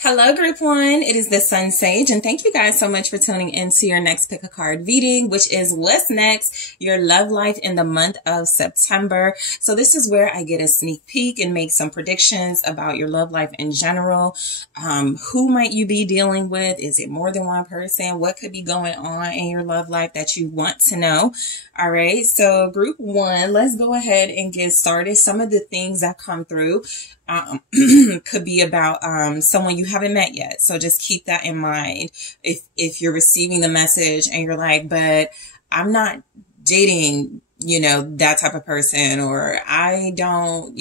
Hello, Group 1. It is the SunSage, and thank you guys so much for tuning into your next Pick a Card reading, which is what's next, your love life in the month of September. So this is where I get a sneak peek and make some predictions about your love life in general. Who might you be dealing with? Is it more than one person? What could be going on in your love life that you want to know? All right, so Group 1, let's go ahead and get started. Some of the things that come through could be about someone you haven't met yet. So just keep that in mind. If you're receiving the message and you're like, but I'm not dating, that type of person, or I don't,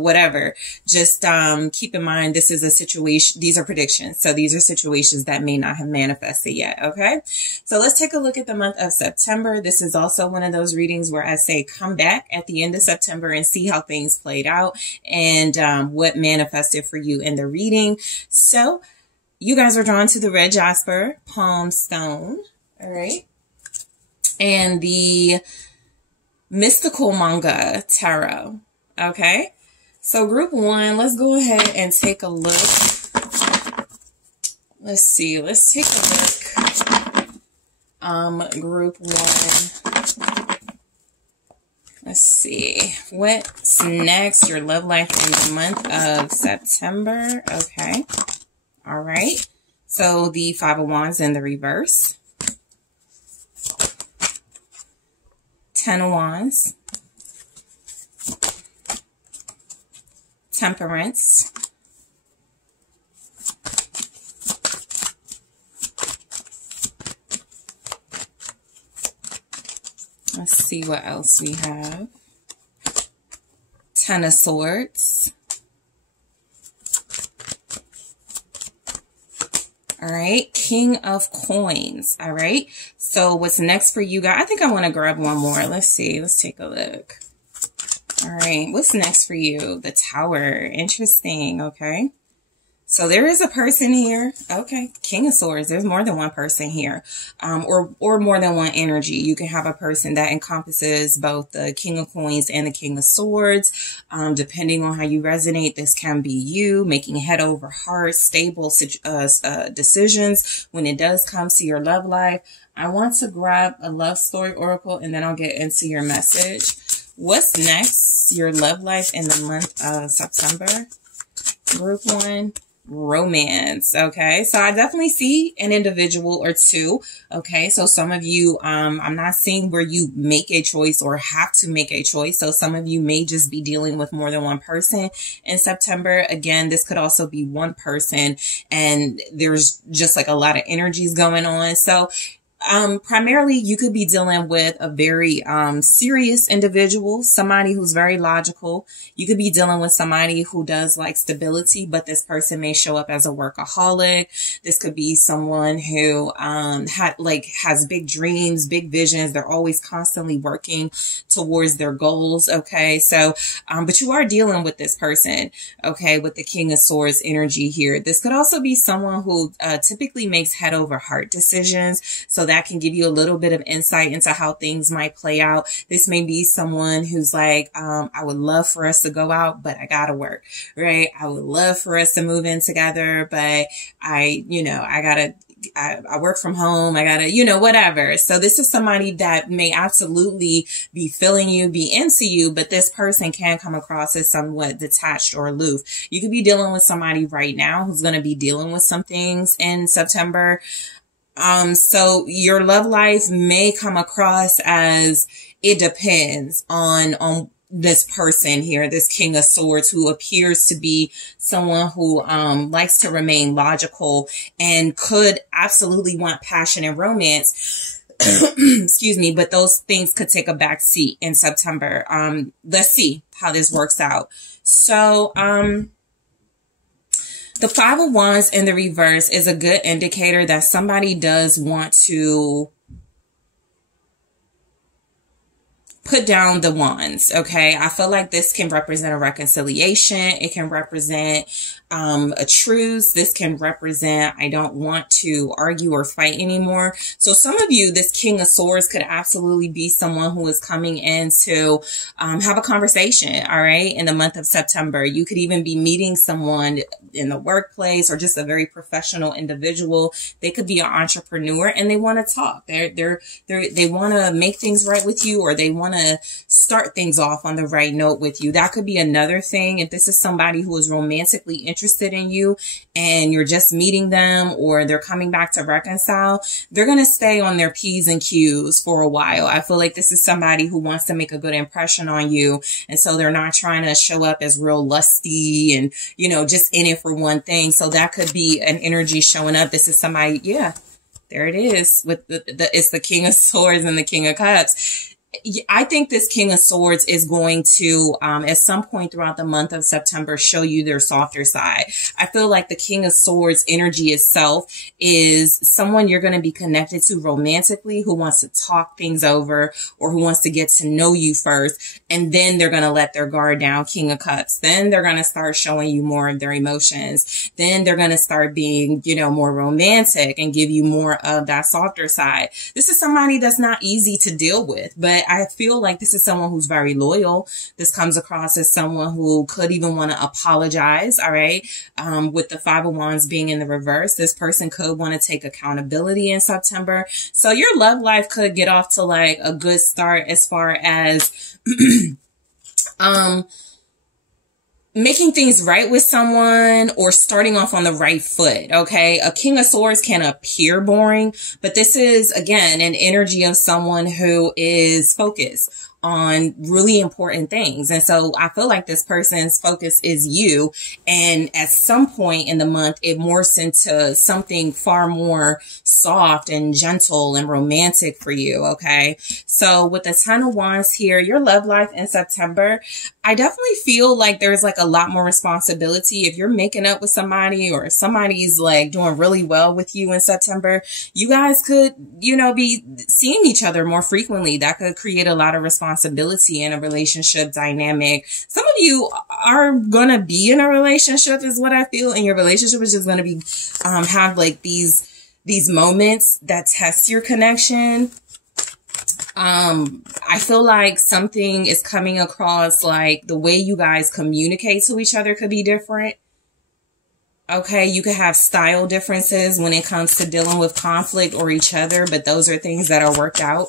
whatever. Just keep in mind this is a situation. These are predictions. So these are situations that may not have manifested yet. Okay. So let's take a look at the month of September. This is also one of those readings where I say come back at the end of September and see how things played out and what manifested for you in the reading. So you guys are drawn to the red jasper palm stone. All right. And the mystical manga tarot. Okay. So Group 1, let's go ahead and take a look. Let's see. Let's take a look. Group 1. Let's see. What's next? Your love life in the month of September. Okay. All right. So the Five of Wands in the reverse. 10 of Wands. Temperance. Let's see what else we have. 10 of Swords. All right. King of Coins. All right. So what's next for you guys? I think I want to grab one more. Let's see. Let's take a look. All right. What's next for you? The Tower. Interesting. Okay. So there is a person here. Okay. King of Swords. There's more than one person here. Or more than one energy. You can have a person that encompasses both the King of Coins and the King of Swords. Depending on how you resonate, this can be you making head over heart, stable decisions when it does come to your love life. I want to grab a love story oracle and then I'll get into your message. What's next? Your love life in the month of September. Group 1. Romance. Okay. So I definitely see an individual or two. Okay. So some of you, I'm not seeing where you make a choice or have to make a choice. So some of you may just be dealing with more than one person in September. Again, this could also be one person and there's just like a lot of energies going on. So primarily you could be dealing with a very serious individual, somebody who's very logical. You could be dealing with somebody who does like stability, but this person may show up as a workaholic. This could be someone who has big dreams, big visions. They're always constantly working towards their goals. Okay. So but you are dealing with this person, okay, with the King of Swords energy here. This could also be someone who typically makes head over heart decisions. So that can give you a little bit of insight into how things might play out. This may be someone who's like, I would love for us to go out, but I gotta work, right? I would love for us to move in together, but I work from home. I gotta, whatever. So this is somebody that may absolutely be feeling you, be into you, but this person can come across as somewhat detached or aloof. You could be dealing with somebody right now who's going to be dealing with some things in September. So your love life may come across as it depends on this person here, this King of Swords, who appears to be someone who likes to remain logical and could absolutely want passion and romance. Excuse me, but those things could take a back seat in September. Let's see how this works out. So, the Five of Wands in the reverse is a good indicator that somebody does want to put down the wands. Okay. I feel like this can represent a reconciliation. It can represent a truce. This can represent, I don't want to argue or fight anymore. So some of you, this King of Swords could absolutely be someone who is coming in to have a conversation, all right, in the month of September. You could even be meeting someone in the workplace or just a very professional individual. They could be an entrepreneur and they want to talk. They want to make things right with you, or they want to start things off on the right note with you. That could be another thing. If this is somebody who is romantically interested in you and you're just meeting them, or they're coming back to reconcile, they're going to stay on their P's and Q's for a while. I feel like this is somebody who wants to make a good impression on you. And so they're not trying to show up as real lusty and, you know, just in it for one thing. So that could be an energy showing up. This is somebody, yeah, there it is with it's the King of Swords and the King of Cups. I think this King of Swords is going to, at some point throughout the month of September, show you their softer side. I feel like the King of Swords energy itself is someone you're going to be connected to romantically, who wants to talk things over or who wants to get to know you first. And then they're going to let their guard down, King of Cups. Then they're going to start showing you more of their emotions. Then they're going to start being, you know, more romantic and give you more of that softer side. This is somebody that's not easy to deal with, but I feel like this is someone who's very loyal. This comes across as someone who could even want to apologize. All right. With the Five of Wands being in the reverse, this person could want to take accountability in September. So your love life could get off to like a good start as far as, making things right with someone or starting off on the right foot. Okay. A King of Swords can appear boring, but this is, again, an energy of someone who is focused on really important things. And so I feel like this person's focus is you. And at some point in the month, it morphs into something far more soft and gentle and romantic for you. Okay. So with the Ten of Wands here, your love life in September, I definitely feel like there's like a lot more responsibility. If you're making up with somebody, or if somebody's like doing really well with you in September, you guys could, you know, be seeing each other more frequently. That could create a lot of responsibility in a relationship dynamic. Some of you are going to be in a relationship is what I feel. And your relationship is just going to be, have like these moments that test your connection. I feel like something is coming across, like the way you guys communicate to each other could be different. Okay, you could have style differences when it comes to dealing with conflict or each other, but those are things that are worked out.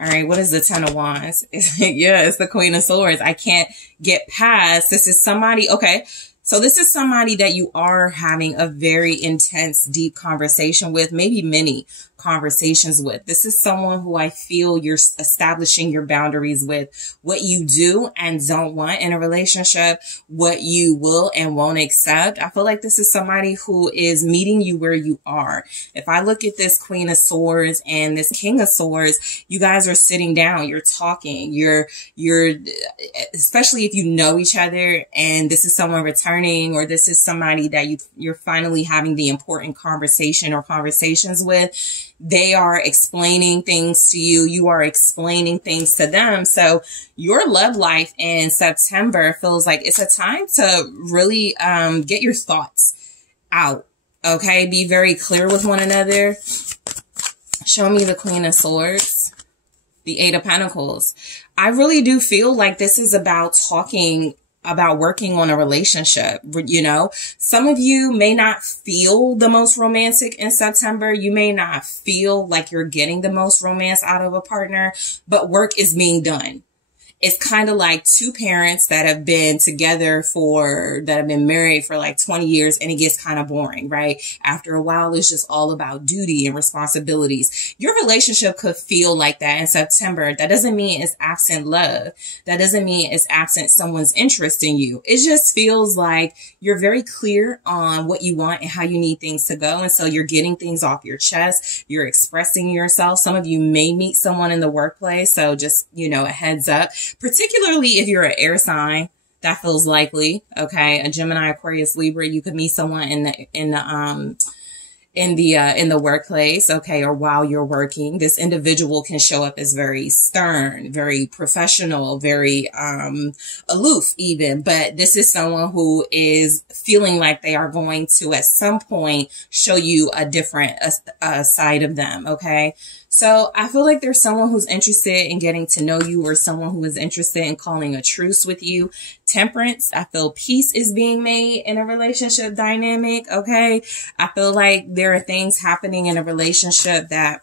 All right, what is the Ten of Wands? Yeah, it's the Queen of Swords. I can't get past. This is somebody, okay, so this is somebody that you are having a very intense, deep conversation with, maybe many conversations with. This is someone who I feel you're establishing your boundaries with, what you do and don't want in a relationship, what you will and won't accept. I feel like this is somebody who is meeting you where you are. If I look at this Queen of Swords and this King of Swords, you guys are sitting down, you're talking, you're, especially if you know each other and this is someone returning, or this is somebody that you're finally having the important conversation or conversations with. They are explaining things to you. You are explaining things to them. So your love life in September feels like it's a time to really get your thoughts out. Okay. Be very clear with one another. Show me the Queen of Swords, the Eight of Pentacles. I really do feel like this is about talking about working on a relationship. You know, some of you may not feel the most romantic in September. You may not feel like you're getting the most romance out of a partner, but work is being done. It's kind of like two parents that have been together that have been married for like 20 years, and it gets kind of boring, right? After a while, it's just all about duty and responsibilities. Your relationship could feel like that in September. That doesn't mean it's absent love. That doesn't mean it's absent someone's interest in you. It just feels like you're very clear on what you want and how you need things to go. And so you're getting things off your chest. You're expressing yourself. Some of you may meet someone in the workplace. So just, you know, a heads up. Particularly if you're an air sign, that feels likely. Okay. A Gemini, Aquarius, Libra, you could meet someone in in the workplace, okay, or while you're working. This individual can show up as very stern, very professional, very aloof even, but this is someone who is feeling like they are going to at some point show you a different side of them, okay? So I feel like there's someone who's interested in getting to know you, or someone who is interested in calling a truce with you. Temperance, I feel peace is being made in a relationship dynamic, okay? I feel like there are things happening in a relationship that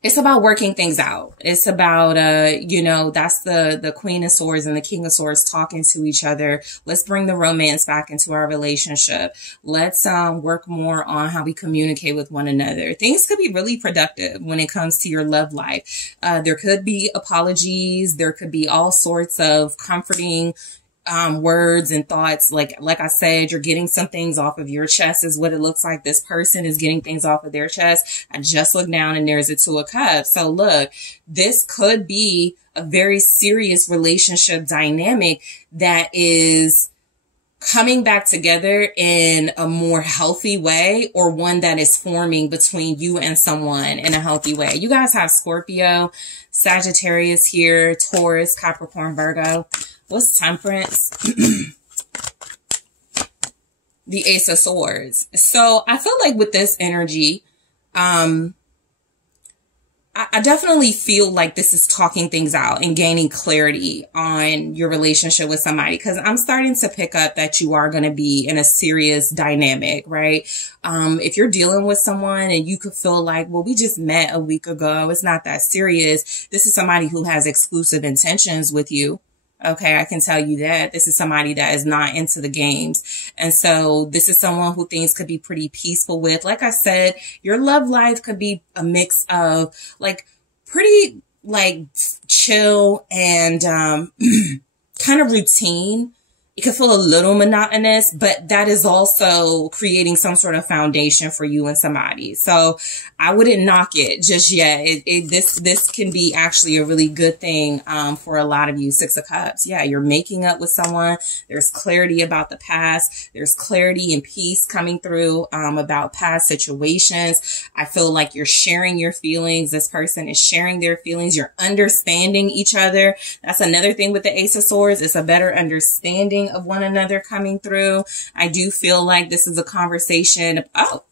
it's about working things out. It's about, you know, that's the Queen of Swords and the King of Swords talking to each other. Let's bring the romance back into our relationship. Let's work more on how we communicate with one another. Things could be really productive when it comes to your love life. There could be apologies. There could be all sorts of comforting words and thoughts. Like I said, you're getting some things off of your chest is what it looks like. This person is getting things off of their chest. I just looked down and there's a Two of Cups. So look, this could be a very serious relationship dynamic that is coming back together in a more healthy way, or one that is forming between you and someone in a healthy way. You guys have Scorpio, Sagittarius here, Taurus, Capricorn, Virgo. What's Temperance? The Ace of Swords. So I feel like with this energy, I definitely feel like this is talking things out and gaining clarity on your relationship with somebody, because I'm starting to pick up that you are going to be in a serious dynamic, right? If you're dealing with someone and you could feel like, well, we just met a week ago, it's not that serious. This is somebody who has exclusive intentions with you. Okay, I can tell you that this is somebody that is not into the games. And so this is someone who things could be pretty peaceful with. Like I said, your love life could be a mix of like pretty like chill and kind of routine. It could feel a little monotonous, but that is also creating some sort of foundation for you and somebody. So I wouldn't knock it just yet. This can be actually a really good thing for a lot of you. Six of Cups. Yeah, you're making up with someone. There's clarity about the past. There's clarity and peace coming through about past situations. I feel like you're sharing your feelings. This person is sharing their feelings. You're understanding each other. That's another thing with the Ace of Swords. It's a better understanding of one another coming through. I do feel like this is a conversation. Oh,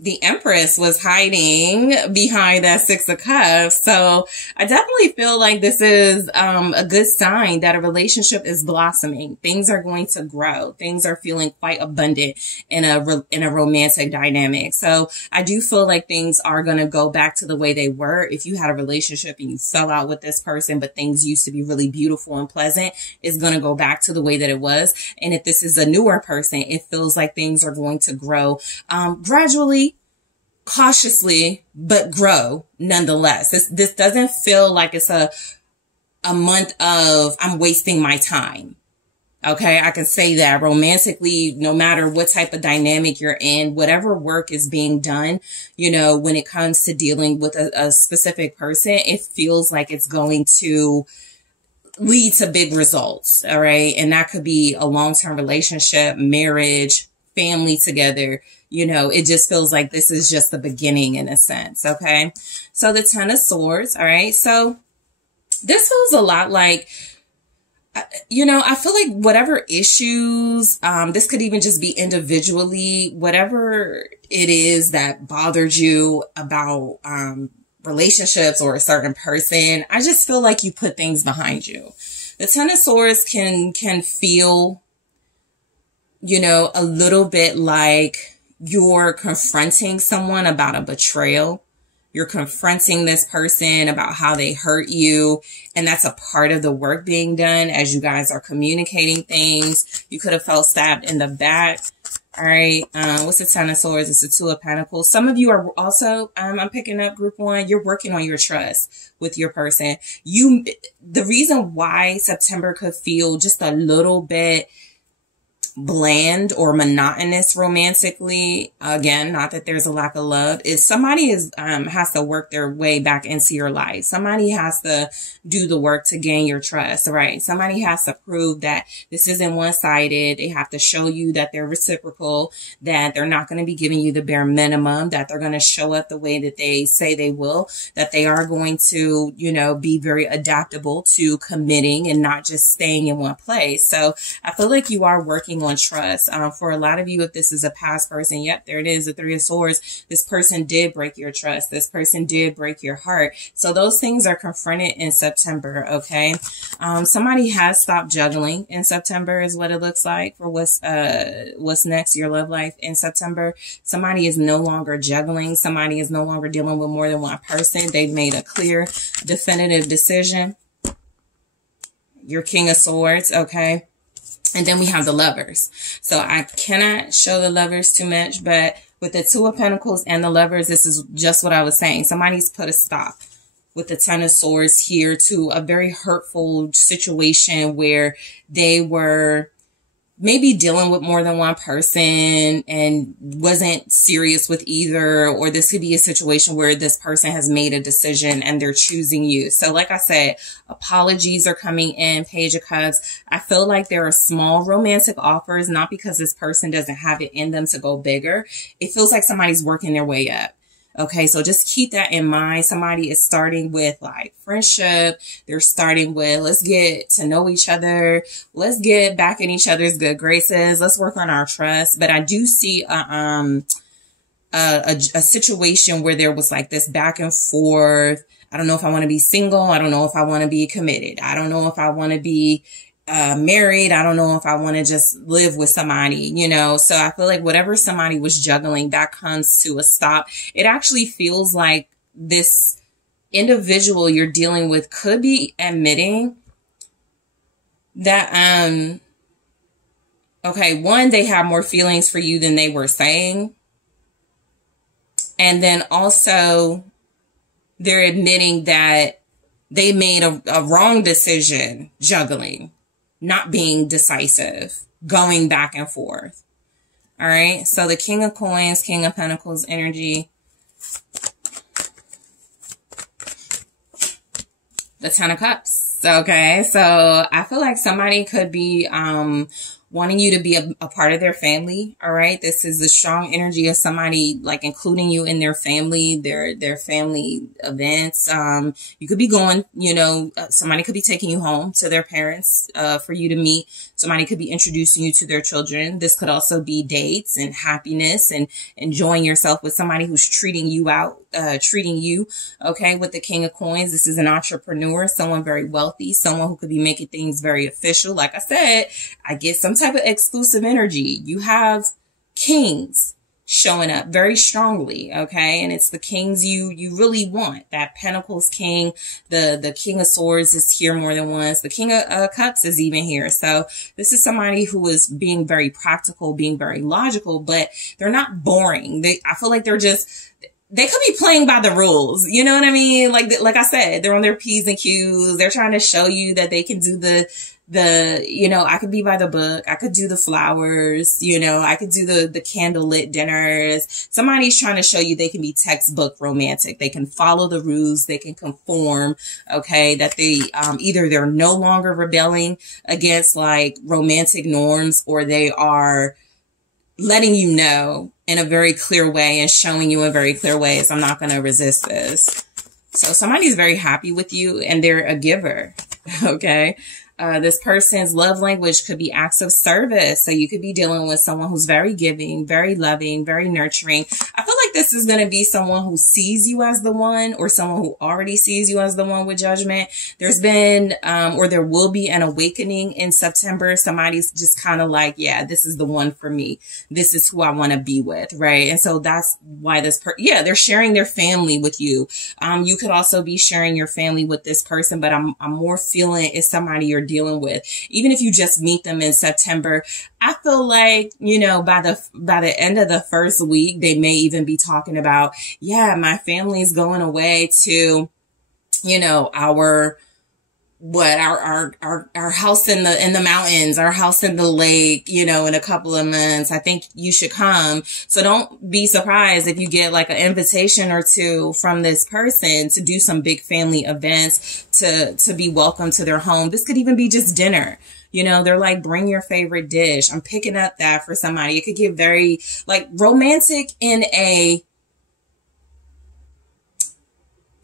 the Empress was hiding behind that Six of Cups. So I definitely feel like this is a good sign that a relationship is blossoming. Things are going to grow. Things are feeling quite abundant in a romantic dynamic. So I do feel like things are going to go back to the way they were. If you had a relationship and you fell out with this person, but things used to be really beautiful and pleasant, it's going to go back to the way that it was. And if this is a newer person, it feels like things are going to grow gradually, cautiously, but grow nonetheless. This doesn't feel like it's a month of I'm wasting my time. Okay, I can say that romantically, no matter what type of dynamic you're in, whatever work is being done, you know, when it comes to dealing with a specific person, it feels like it's going to lead to big results. All right. And that could be a long-term relationship, marriage, family together. You know, it just feels like this is just the beginning in a sense. Okay. So the Ten of Swords. All right. So this feels a lot like, you know, I feel like whatever issues, this could even just be individually, whatever it is that bothered you about, relationships or a certain person. I just feel like you put things behind you. The Ten of Swords can feel, you know, a little bit like you're confronting someone about a betrayal. You're confronting this person about how they hurt you. And that's a part of the work being done as you guys are communicating things. You could have felt stabbed in the back. All right. What's the Ten of Swords? It's the Two of Pentacles. Some of you are also, I'm picking up group one. You're working on your trust with your person. The reason why September could feel just a little bit bland or monotonous romantically. Again, not that there's a lack of love. Is somebody has to work their way back into your life. Somebody has to do the work to gain your trust, right? Somebody has to prove that this isn't one-sided. They have to show you that they're reciprocal, that they're not going to be giving you the bare minimum, that they're going to show up the way that they say they will, that they are going to, you know, be very adaptable to committing and not just staying in one place. So I feel like you are working on trust. For a lot of you, if this is a past person, yep, there it is, the Three of Swords. This person did break your trust. This person did break your heart. So those things are confronted in September, okay? Somebody has stopped juggling in September is what it looks like for what's next, your love life in September. Somebody is no longer juggling. Somebody is no longer dealing with more than one person. They've made a clear, definitive decision. Your King of Swords, okay? And then we have the Lovers. So I cannot show the Lovers too much, but with the Two of Pentacles and the Lovers, this is just what I was saying. Somebody's put a stop with the Ten of Swords here to a very hurtful situation where they were maybe dealing with more than one person and wasn't serious with either, or this could be a situation where this person has made a decision and they're choosing you. So like I said, apologies are coming in, Page of Cups. I feel like there are small romantic offers, not because this person doesn't have it in them to go bigger. It feels like somebody's working their way up. Okay, so just keep that in mind. Somebody is starting with like friendship. They're starting with, let's get to know each other. Let's get back in each other's good graces. Let's work on our trust. But I do see a situation where there was like this back and forth. I don't know if I want to be single. I don't know if I want to be committed. I don't know if I want to be married. I don't know if I want to just live with somebody, you know. So I feel like whatever somebody was juggling, that comes to a stop. It actually feels like this individual you're dealing with could be admitting that, okay, one, they have more feelings for you than they were saying. And then also they're admitting that they made a wrong decision juggling, not being decisive, going back and forth. All right. So the King of Coins, King of Pentacles energy, the Ten of Cups. Okay. So I feel like somebody could be, wanting you to be a part of their family. All right. This is the strong energy of somebody like including you in their family, their family events. You could be going, you know, somebody could be taking you home to their parents, for you to meet. Somebody could be introducing you to their children. This could also be dates and happiness and enjoying yourself with somebody who's treating you out, treating you. Okay. With the King of Coins, this is an entrepreneur, someone very wealthy, someone who could be making things very official. Like I said, I get some type of exclusive energy. You have kings showing up very strongly, okay? And it's the kings you really want. That Pentacles king, the King of Swords is here more than once. The King of Cups is even here. So this is somebody who is being very practical, being very logical, but they're not boring. I feel like they could be playing by the rules. You know what I mean? Like I said, they're on their P's and Q's. They're trying to show you that they can do you know, I could be by the book. I could do the flowers, you know, I could do the candlelit dinners. Somebody's trying to show you they can be textbook romantic. They can follow the rules. They can conform. Okay. That they, either they're no longer rebelling against like romantic norms, or they are letting you know in a very clear way and showing you in very clear ways, I'm not going to resist this. So somebody's very happy with you and they're a giver. Okay. This person's love language could be acts of service. So you could be dealing with someone who's very giving, very loving, very nurturing. I feel like this is going to be someone who sees you as the one, or someone who already sees you as the one with judgment. There's been, or there will be an awakening in September. Somebody's just kind of like, yeah, this is the one for me. This is who I want to be with. Right. And so that's why they're sharing their family with you. You could also be sharing your family with this person, but I'm more feeling it's somebody you're dealing with. Even if you just meet them in September, I feel like, you know, by the end of the first week, they may even be talking about, yeah, my family's going away to, you know, what our house in the mountains, our house in the lake, you know, in a couple of months. I think you should come. So don't be surprised if you get like an invitation or two from this person to do some big family events, to be welcome to their home. This could even be just dinner. You know, they're like, bring your favorite dish. I'm picking up that for somebody. It could get very like romantic in a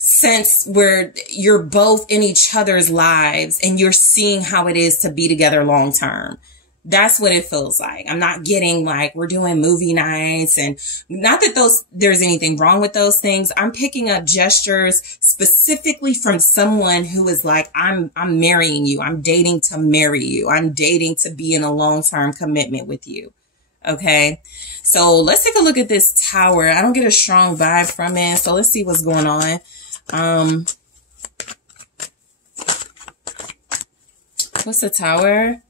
sense where you're both in each other's lives and you're seeing how it is to be together long term. That's what it feels like. I'm not getting like we're doing movie nights, and not that there's anything wrong with those things. I'm picking up gestures specifically from someone who is like, I'm marrying you. I'm dating to marry you. I'm dating to be in a long-term commitment with you. Okay. So let's take a look at this Tower. I don't get a strong vibe from it. So let's see what's going on. What's the Tower?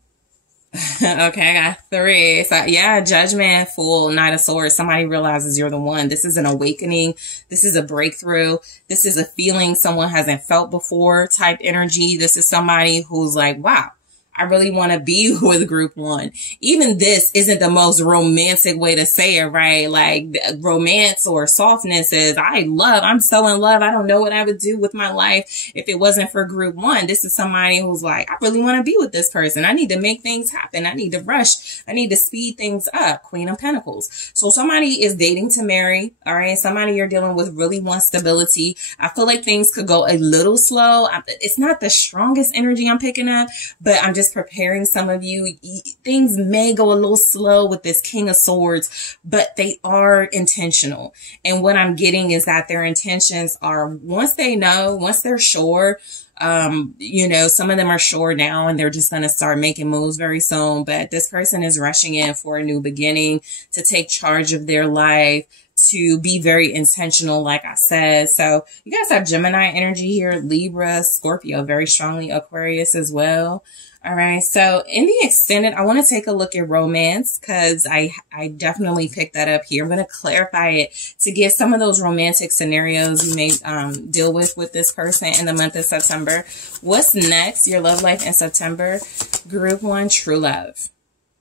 Okay, I got 3. So yeah, Judgment, Fool, Knight of Swords. Somebody realizes you're the one. This is an awakening. This is a breakthrough. This is a feeling someone hasn't felt before type energy. This is somebody who's like, wow, I really want to be with group 1. Even this isn't the most romantic way to say it, right? Like romance or softness is, I'm so in love. I don't know what I would do with my life if it wasn't for group 1. This is somebody who's like, I really want to be with this person. I need to make things happen. I need to rush. I need to speed things up. Queen of Pentacles. So somebody is dating to marry. All right. Somebody you're dealing with really wants stability. I feel like things could go a little slow. It's not the strongest energy I'm picking up, but I'm just preparing some of you. Things may go a little slow with this King of Swords, but they are intentional. And what I'm getting is that their intentions are, once they're sure, you know, some of them are sure now and they're just going to start making moves very soon. But this person is rushing in for a new beginning, to take charge of their life, to be very intentional, like I said. So you guys have Gemini energy here, Libra, Scorpio, very strongly Aquarius as well. All right. So in the extended, I want to take a look at romance, because I definitely picked that up here. I'm going to clarify it to get some of those romantic scenarios you may deal with this person in the month of September. What's next? Your love life in September. Group 1, true love.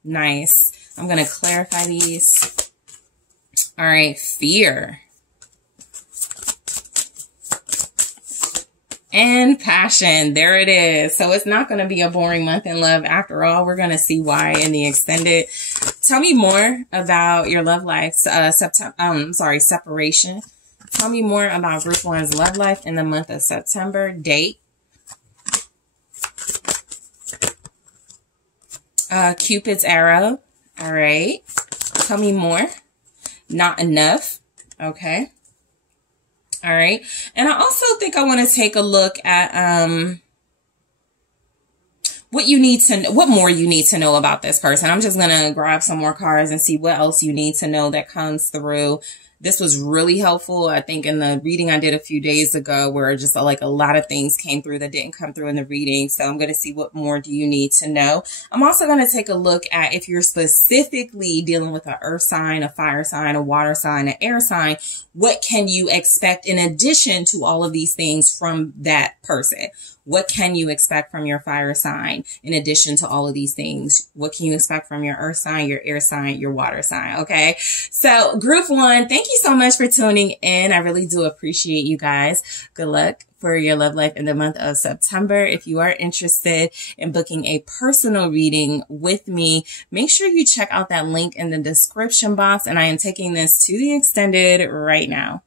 Nice. I'm going to clarify these. All right. Fear. And passion. There it is. So it's not going to be a boring month in love after all. We're going to see why in the extended. Tell me more about your love life. Separation. Tell me more about group 1's love life in the month of September. Date. Cupid's arrow. All right. Tell me more. Not enough. Okay. All right. And I also think I want to take a look at what more you need to know about this person. I'm just going to grab some more cards and see what else you need to know that comes through. This was really helpful, I think, in the reading I did a few days ago, where just like a lot of things came through that didn't come through in the reading. So I'm going to see what more do you need to know. I'm also going to take a look at if you're specifically dealing with an earth sign, a fire sign, a water sign, an air sign, what can you expect in addition to all of these things from that person? What can you expect from your fire sign in addition to all of these things? What can you expect from your earth sign, your air sign, your water sign? Okay. So group 1, thank you so much for tuning in. I really do appreciate you guys. Good luck for your love life in the month of September. If you are interested in booking a personal reading with me, make sure you check out that link in the description box. And I am taking this to the extended right now.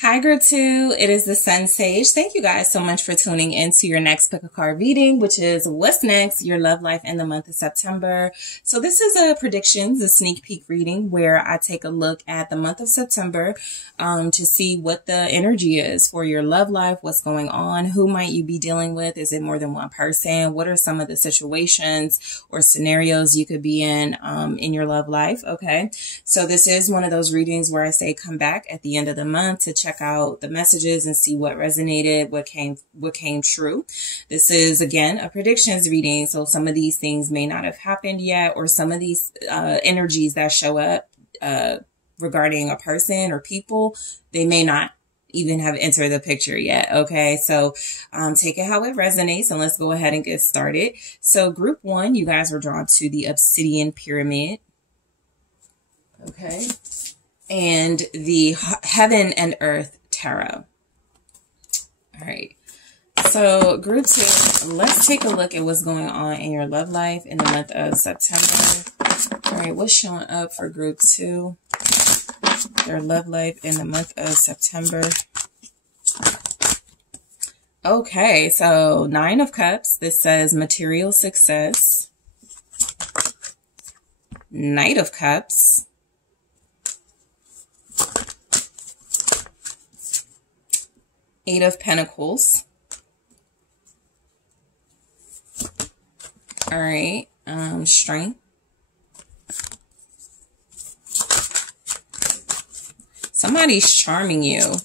Hi, Group 2. It is the SunSage. Thank you guys so much for tuning into your next pick a card reading, which is what's next, your love life in the month of September. So this is a predictions, a sneak peek reading where I take a look at the month of September to see what the energy is for your love life, what's going on, who might you be dealing with? Is it more than one person? What are some of the situations or scenarios you could be in your love life? Okay. So this is one of those readings where I say come back at the end of the month to check out the messages and see what resonated, what came true. This is again a predictions reading, so some of these things may not have happened yet, or some of these energies that show up regarding a person or people, they may not even have entered the picture yet. Okay, so take it how it resonates, and let's go ahead and get started. So group 1, you guys were drawn to the Obsidian Pyramid. Okay, and the Heaven and Earth Tarot. All right. So group 2, let's take a look at what's going on in your love life in the month of September. All right, what's showing up for group 2? Their love life in the month of September. Okay, so 9 of Cups. This says material success. Knight of Cups. Eight of Pentacles. All right, strength. Somebody's charming you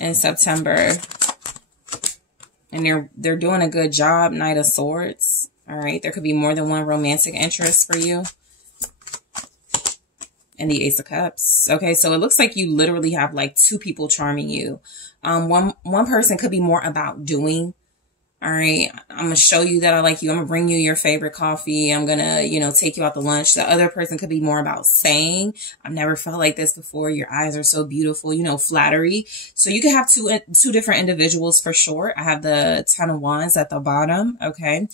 in September, and they're doing a good job. Knight of Swords. All right, there could be more than one romantic interest for you. And the Ace of Cups. Okay, so it looks like you literally have like 2 people charming you. One person could be more about doing. All right, I'm going to show you that I like you. I'm going to bring you your favorite coffee. I'm going to, you know, take you out to lunch. The other person could be more about saying, I've never felt like this before. Your eyes are so beautiful, you know, flattery. So you could have two different individuals for sure. I have the 10 of Wands at the bottom. Okay.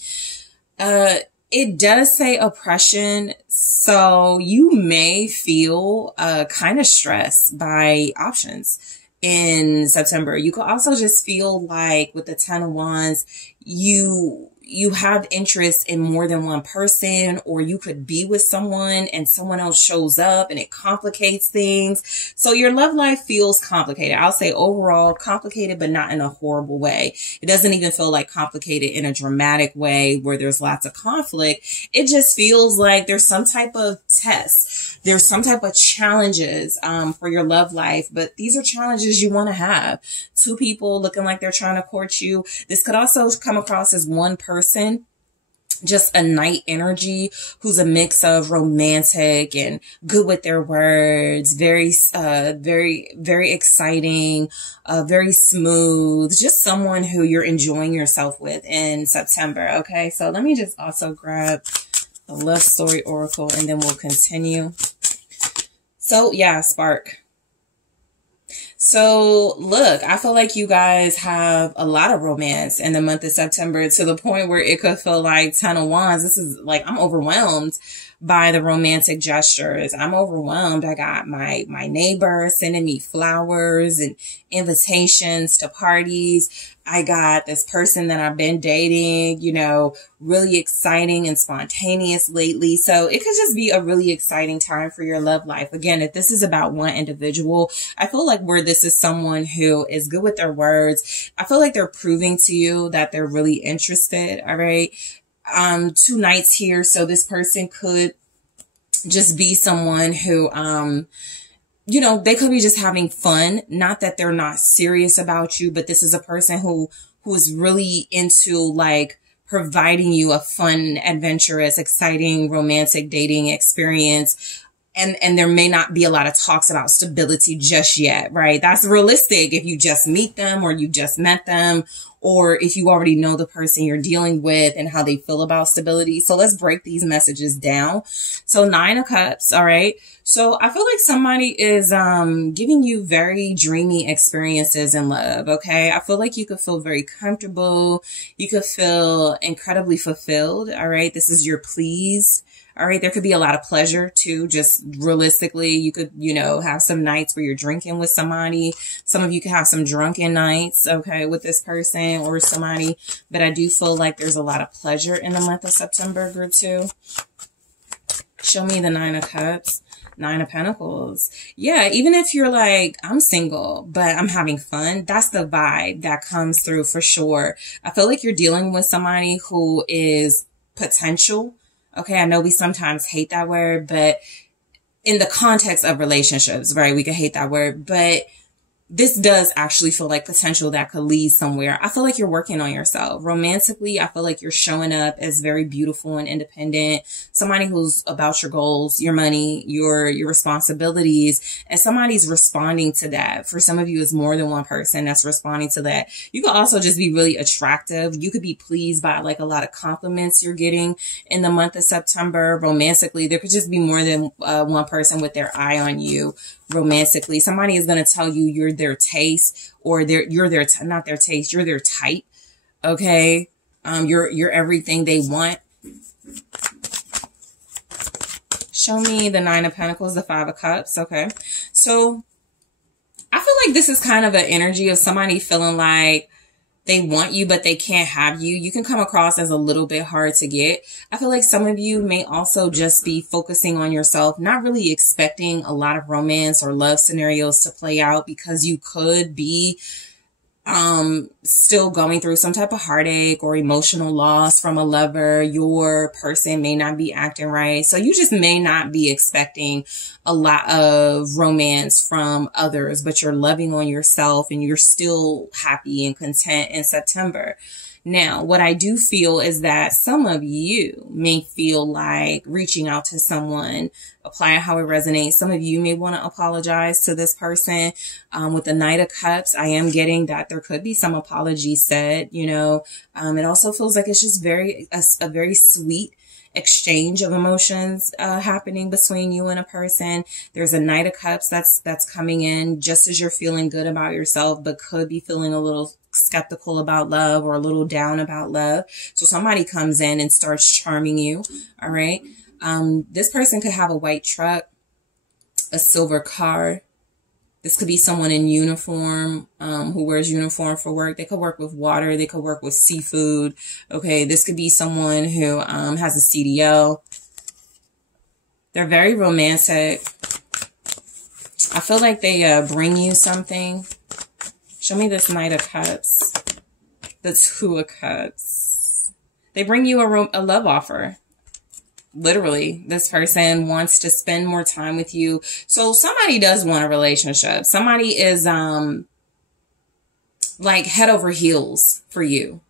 It does say oppression. So you may feel kind of stressed by options in September. You could also just feel like with the 10 of Wands, you have interest in more than one person, or you could be with someone and someone else shows up and it complicates things. So your love life feels complicated. I'll say overall complicated, but not in a horrible way. It doesn't even feel like complicated in a dramatic way where there's lots of conflict. It just feels like there's some type of test. There's some type of challenges for your love life, but these are challenges you want to have. 2 people looking like they're trying to court you. This could also come across as one person, just a knight energy who's a mix of romantic and good with their words, very exciting, very smooth, just someone who you're enjoying yourself with in September. Okay, so let me just also grab the Love Story Oracle and then we'll continue. So yeah, Spark. So look, I feel like you guys have a lot of romance in the month of September, to the point where it could feel like 10 of Wands. This is like, I'm overwhelmed by the romantic gestures. I'm overwhelmed. I got my neighbor sending me flowers and invitations to parties. I got this person that I've been dating, you know, really exciting and spontaneous lately. So it could just be a really exciting time for your love life. Again, if this is about one individual, I feel like where this is someone who is good with their words, I feel like they're proving to you that they're really interested. All right. 2 nights here. So this person could just be someone who, you know, they could be just having fun. Not that they're not serious about you, but this is a person who is really into like providing you a fun, adventurous, exciting, romantic dating experience. And there may not be a lot of talks about stability just yet, right? That's realistic if you just meet them or you just met them, or if you already know the person you're dealing with and how they feel about stability. So let's break these messages down. So 9 of Cups. All right. So I feel like somebody is giving you very dreamy experiences in love. Okay. I feel like you could feel very comfortable. You could feel incredibly fulfilled. All right. This is your please. All right. There could be a lot of pleasure too. Just realistically, you could, you know, have some nights where you're drinking with somebody. Some of you could have some drunken nights, okay, with this person or somebody. But I do feel like there's a lot of pleasure in the month of September, group 2. Show me the 9 of Cups. 9 of Pentacles. Yeah, even if you're like, I'm single, but I'm having fun, that's the vibe that comes through for sure. I feel like you're dealing with somebody who is potential. Okay, I know we sometimes hate that word, but in the context of relationships, right, we could hate that word, but this does actually feel like potential that could lead somewhere. I feel like you're working on yourself. Romantically, I feel like you're showing up as very beautiful and independent. Somebody who's about your goals, your money, your responsibilities, and somebody's responding to that. For some of you, it's more than one person that's responding to that. You could also just be really attractive. You could be pleased by like a lot of compliments you're getting in the month of September. Romantically, there could just be more than one person with their eye on you. Romantically, somebody is going to tell you you're their taste, or you're their not their taste, you're their type. Okay, you're everything they want. Show me the Nine of Pentacles, the Five of Cups. Okay, so I feel like this is kind of an energy of somebody feeling like they want you, but they can't have you. You can come across as a little bit hard to get. I feel like some of you may also just be focusing on yourself, not really expecting a lot of romance or love scenarios to play out, because you could be still going through some type of heartache or emotional loss from a lover. Your person may not be acting right. So you just may not be expecting a lot of romance from others, but you're loving on yourself and you're still happy and content in September. Now, what I do feel is that some of you may feel like reaching out to someone, apply it how it resonates. Some of you may want to apologize to this person. With the Knight of Cups, I am getting that there could be some apology said, you know. It also feels like it's just a very sweet exchange of emotions happening between you and a person. There's a Knight of Cups that's coming in just as you're feeling good about yourself, but could be feeling a little skeptical about love or a little down about love. So somebody comes in and starts charming you. All right. This person could have a white truck, a silver car. This could be someone in uniform, who wears uniform for work. They could work with water. They could work with seafood. Okay. This could be someone who, has a CDL. They're very romantic. I feel like they, bring you something. Show me this Knight of Cups. The Two of Cups. They bring you a love offer. Literally, this person wants to spend more time with you. So somebody does want a relationship. Somebody is like head over heels for you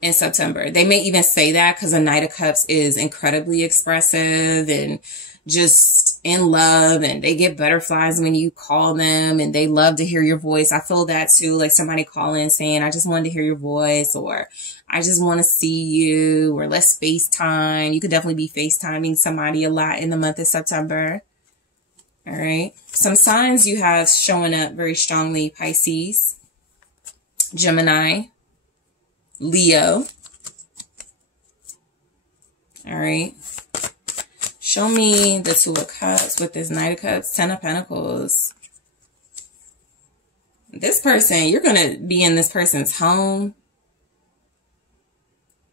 in September. They may even say that because the Knight of Cups is incredibly expressive and just in love, and they get butterflies when you call them and they love to hear your voice. I feel that too. Like somebody calling saying, I just wanted to hear your voice, or I just want to see you, or let's FaceTime. You could definitely be FaceTiming somebody a lot in the month of September. All right. Some signs you have showing up very strongly: Pisces, Gemini, Leo. All right. Show me the Two of Cups with this Knight of Cups, Ten of Pentacles. This person, you're going to be in this person's home.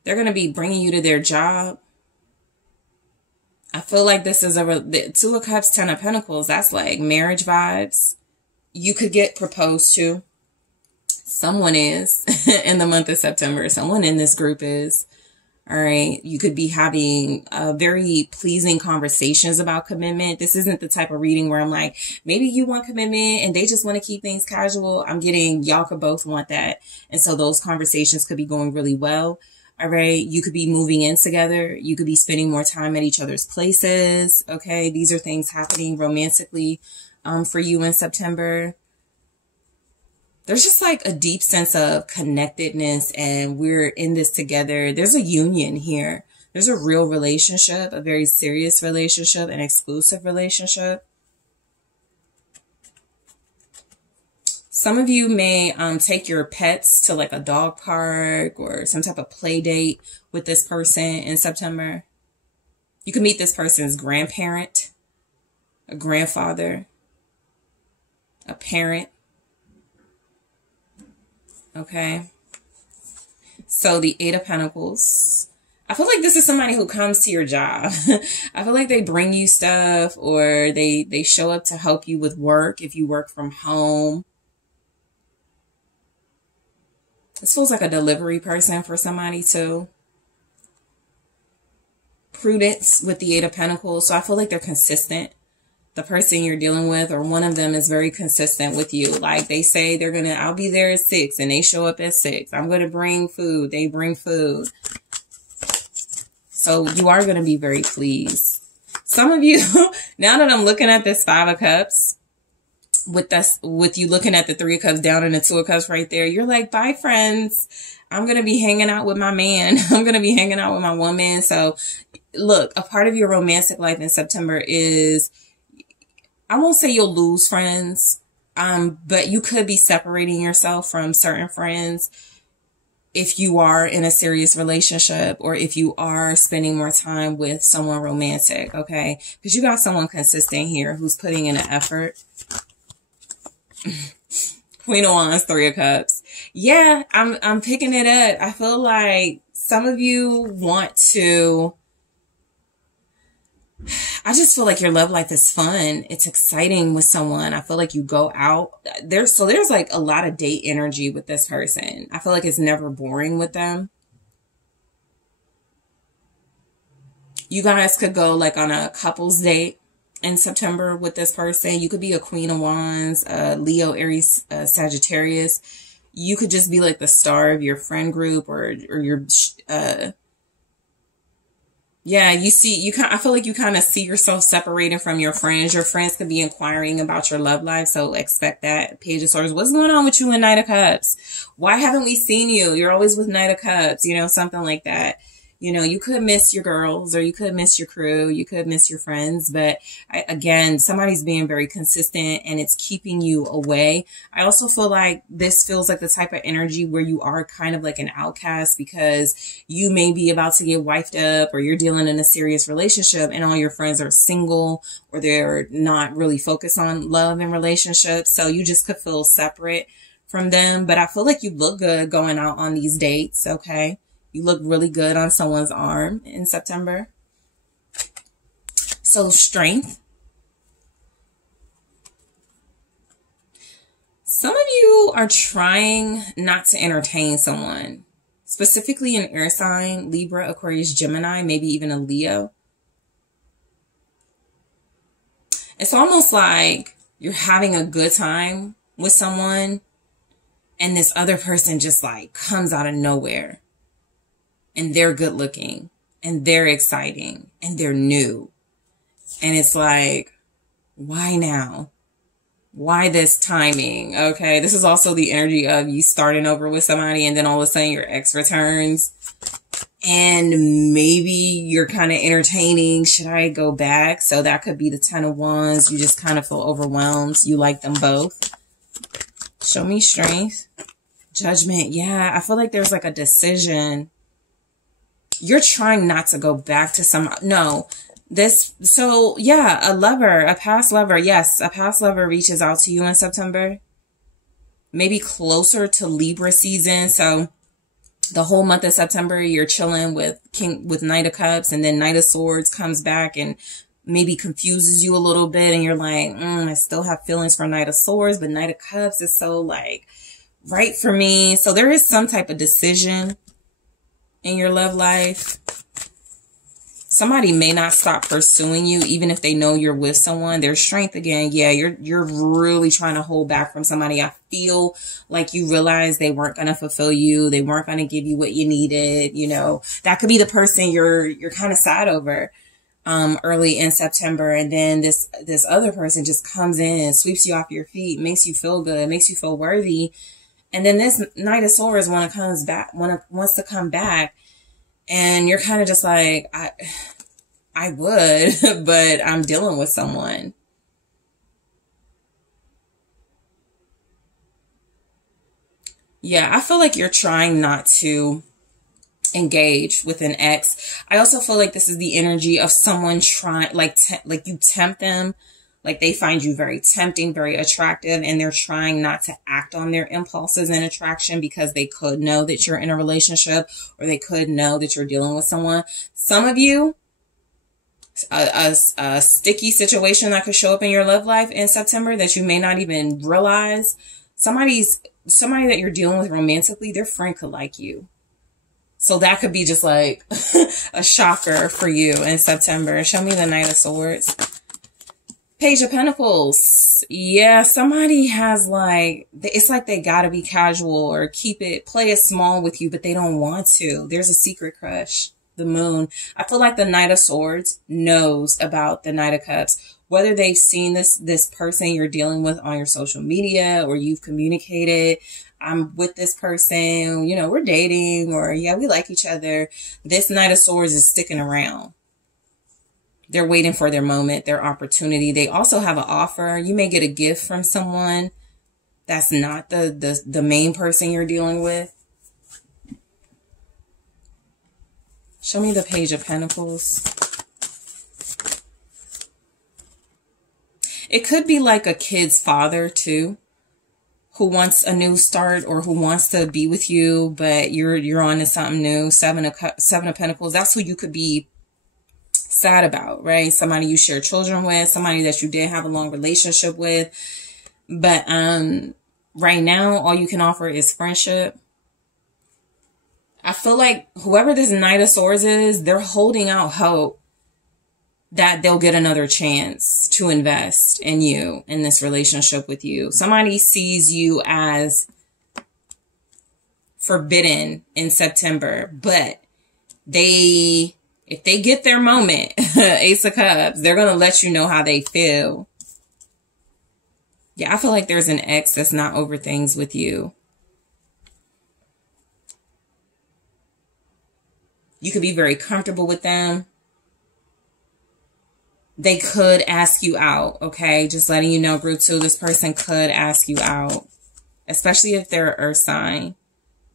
They're going to be bringing you to their job. I feel like this is the Two of Cups, Ten of Pentacles. That's like marriage vibes. You could get proposed to. Someone is in the month of September. Someone in this group is. All right. You could be having very pleasing conversations about commitment. This isn't the type of reading where I'm like, maybe you want commitment and they just want to keep things casual. I'm getting y'all could both want that. And so those conversations could be going really well. All right. You could be moving in together. You could be spending more time at each other's places. Okay. These are things happening romantically for you in September. There's just like a deep sense of connectedness, and we're in this together. There's a union here. There's a real relationship, a very serious relationship, an exclusive relationship. Some of you may take your pets to like a dog park or some type of play date with this person in September. You can meet this person's grandparent, a grandfather, a parent. Okay. So the Eight of Pentacles. I feel like this is somebody who comes to your job. I feel like they bring you stuff, or they show up to help you with work if you work from home. This feels like a delivery person for somebody too. Prudence with the Eight of Pentacles. So I feel like they're consistent. the person you're dealing with, or one of them, is very consistent with you. Like they say they're going to, I'll be there at 6 and they show up at 6. I'm going to bring food. They bring food. So you are going to be very pleased. Some of you, now that I'm looking at this 5 of Cups, with you looking at the 3 of Cups down and the 2 of Cups right there, you're like, bye friends. I'm going to be hanging out with my man. I'm going to be hanging out with my woman. So look, a part of your romantic life in September is, I won't say you'll lose friends, but you could be separating yourself from certain friends if you are in a serious relationship, or if you are spending more time with someone romantic, okay? Because you got someone consistent here who's putting in an effort. Queen of Wands, 3 of Cups. Yeah, I'm picking it up. I feel like some of you want to, I just feel like your love life is fun. It's exciting with someone. I feel like you go out. There's like a lot of date energy with this person. I feel like it's never boring with them. You guys could go like on a couple's date in September with this person. You could be a Queen of Wands, Leo, Aries, Sagittarius. You could just be like the star of your friend group, or your, yeah, I feel like you kind of see yourself separating from your friends. Your friends could be inquiring about your love life. So expect that. Page of Swords. What's going on with you and Knight of Cups? Why haven't we seen you? You're always with Knight of Cups, you know, something like that. You know, you could miss your girls, or you could miss your crew. You could miss your friends. But again, somebody's being very consistent and it's keeping you away. I also feel like this feels like the type of energy where you are kind of like an outcast, because you may be about to get wifed up, or you're dealing in a serious relationship and all your friends are single, or they're not really focused on love and relationships. So you just could feel separate from them. But I feel like you look good going out on these dates, okay? You look really good on someone's arm in September. So strength. Some of you are trying not to entertain someone, specifically an air sign, Libra, Aquarius, Gemini, maybe even a Leo. It's almost like you're having a good time with someone and this other person just like comes out of nowhere. And they're good looking, and they're exciting, and they're new. And it's like, why now? Why this timing? Okay, this is also the energy of you starting over with somebody, and then all of a sudden your ex returns. And maybe you're kind of entertaining, should I go back? So that could be the 10 of Wands. You just kind of feel overwhelmed. You like them both. Show me strength. Judgment. Yeah, I feel like there's like a decision. You're trying not to go back to so yeah, a lover, a past lover. Yes, a past lover reaches out to you in September, maybe closer to Libra season. So the whole month of September, you're chilling with Knight of Cups, and then Knight of Swords comes back and maybe confuses you a little bit. And you're like, I still have feelings for Knight of Swords, but Knight of Cups is so like right for me. So there is some type of decision in your love life. Somebody may not stop pursuing you, even if they know you're with someone. There's strength again. Yeah, you're really trying to hold back from somebody. I feel like you realize they weren't going to fulfill you. They weren't going to give you what you needed. You know, that could be the person you're kind of sad over early in September. And then this other person just comes in and sweeps you off your feet, makes you feel good, makes you feel worthy. And then this Knight of Swords wants to come back, and you're kind of just like, I would, but I'm dealing with someone. Yeah, I feel like you're trying not to engage with an ex. I also feel like this is the energy of someone trying, like you tempt them. Like they find you very tempting, very attractive, and they're trying not to act on their impulses and attraction because they could know that you're in a relationship, or they could know that you're dealing with someone. Some of you, a sticky situation that could show up in your love life in September that you may not even realize. Somebody that you're dealing with romantically, their friend could like you. So that could be just like a shocker for you in September. Show me the Knight of Swords. Page of Pentacles. Yeah, somebody has like, it's like they gotta be casual or play it small with you, but they don't want to. There's a secret crush. The Moon. I feel like the Knight of Swords knows about the Knight of Cups. Whether they've seen this person you're dealing with on your social media, or you've communicated, I'm with this person, you know, we're dating, or yeah, we like each other. This Knight of Swords is sticking around. They're waiting for their moment, their opportunity. They also have an offer. You may get a gift from someone that's not the main person you're dealing with. Show me the Page of Pentacles. It could be like a kid's father too, who wants a new start or who wants to be with you, but you're on to something new. Seven of Pentacles. That's who you could be sad about, right? Somebody you share children with, somebody that you did have a long relationship with. But right now, all you can offer is friendship. I feel like whoever this Knight of Swords is, they're holding out hope that they'll get another chance to invest in you, in this relationship with you. Somebody sees you as forbidden in September, but if they get their moment, Ace of Cups, they're going to let you know how they feel. Yeah, I feel like there's an ex that's not over things with you. You could be very comfortable with them. They could ask you out, okay? Just letting you know, group 2, this person could ask you out, especially if they're an earth sign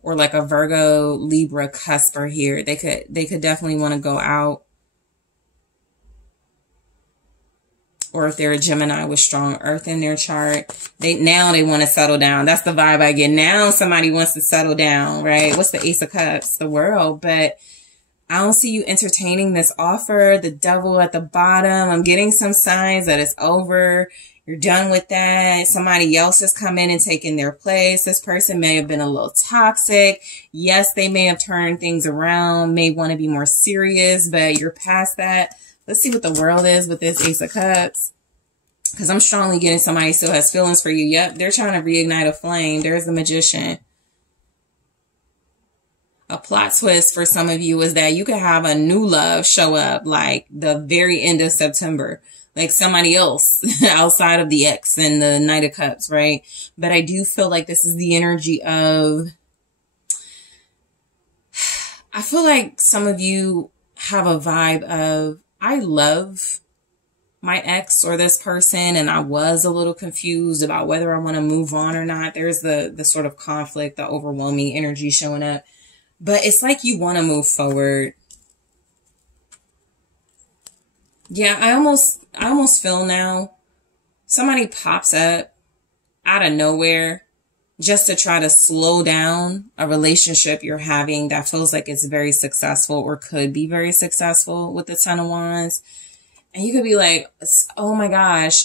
or like a Virgo, Libra cusper here. They could definitely want to go out. Or if they're a Gemini with strong earth in their chart, now they want to settle down. That's the vibe I get. Now somebody wants to settle down, right? What's the Ace of Cups? The World. But I don't see you entertaining this offer. The Devil at the bottom. I'm getting some signs that it's over. You're done with that. Somebody else has come in and taken their place. This person may have been a little toxic. Yes, they may have turned things around, may want to be more serious, but you're past that. Let's see what the World is with this Ace of Cups. Because I'm strongly getting somebody still has feelings for you. Yep, they're trying to reignite a flame. There's the Magician. A plot twist for some of you is that you could have a new love show up like the very end of September. Like somebody else outside of the ex and the Knight of Cups, right? But I do feel like this is the energy of... I feel like some of you have a vibe of, I love my ex or this person, and I was a little confused about whether I want to move on or not. There's the sort of conflict, the overwhelming energy showing up. But it's like you want to move forward. Yeah, I almost feel now somebody pops up out of nowhere just to try to slow down a relationship you're having that feels like it's very successful or could be very successful with the Ten of Wands. And you could be like, oh my gosh,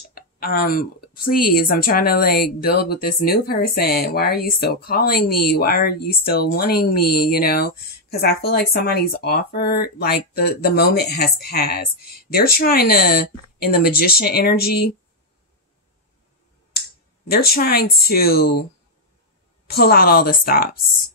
please, I'm trying to like build with this new person. Why are you still calling me? Why are you still wanting me? You know, because I feel like somebody's offer, like the moment has passed. They're trying to, in the Magician energy, they're trying to pull out all the stops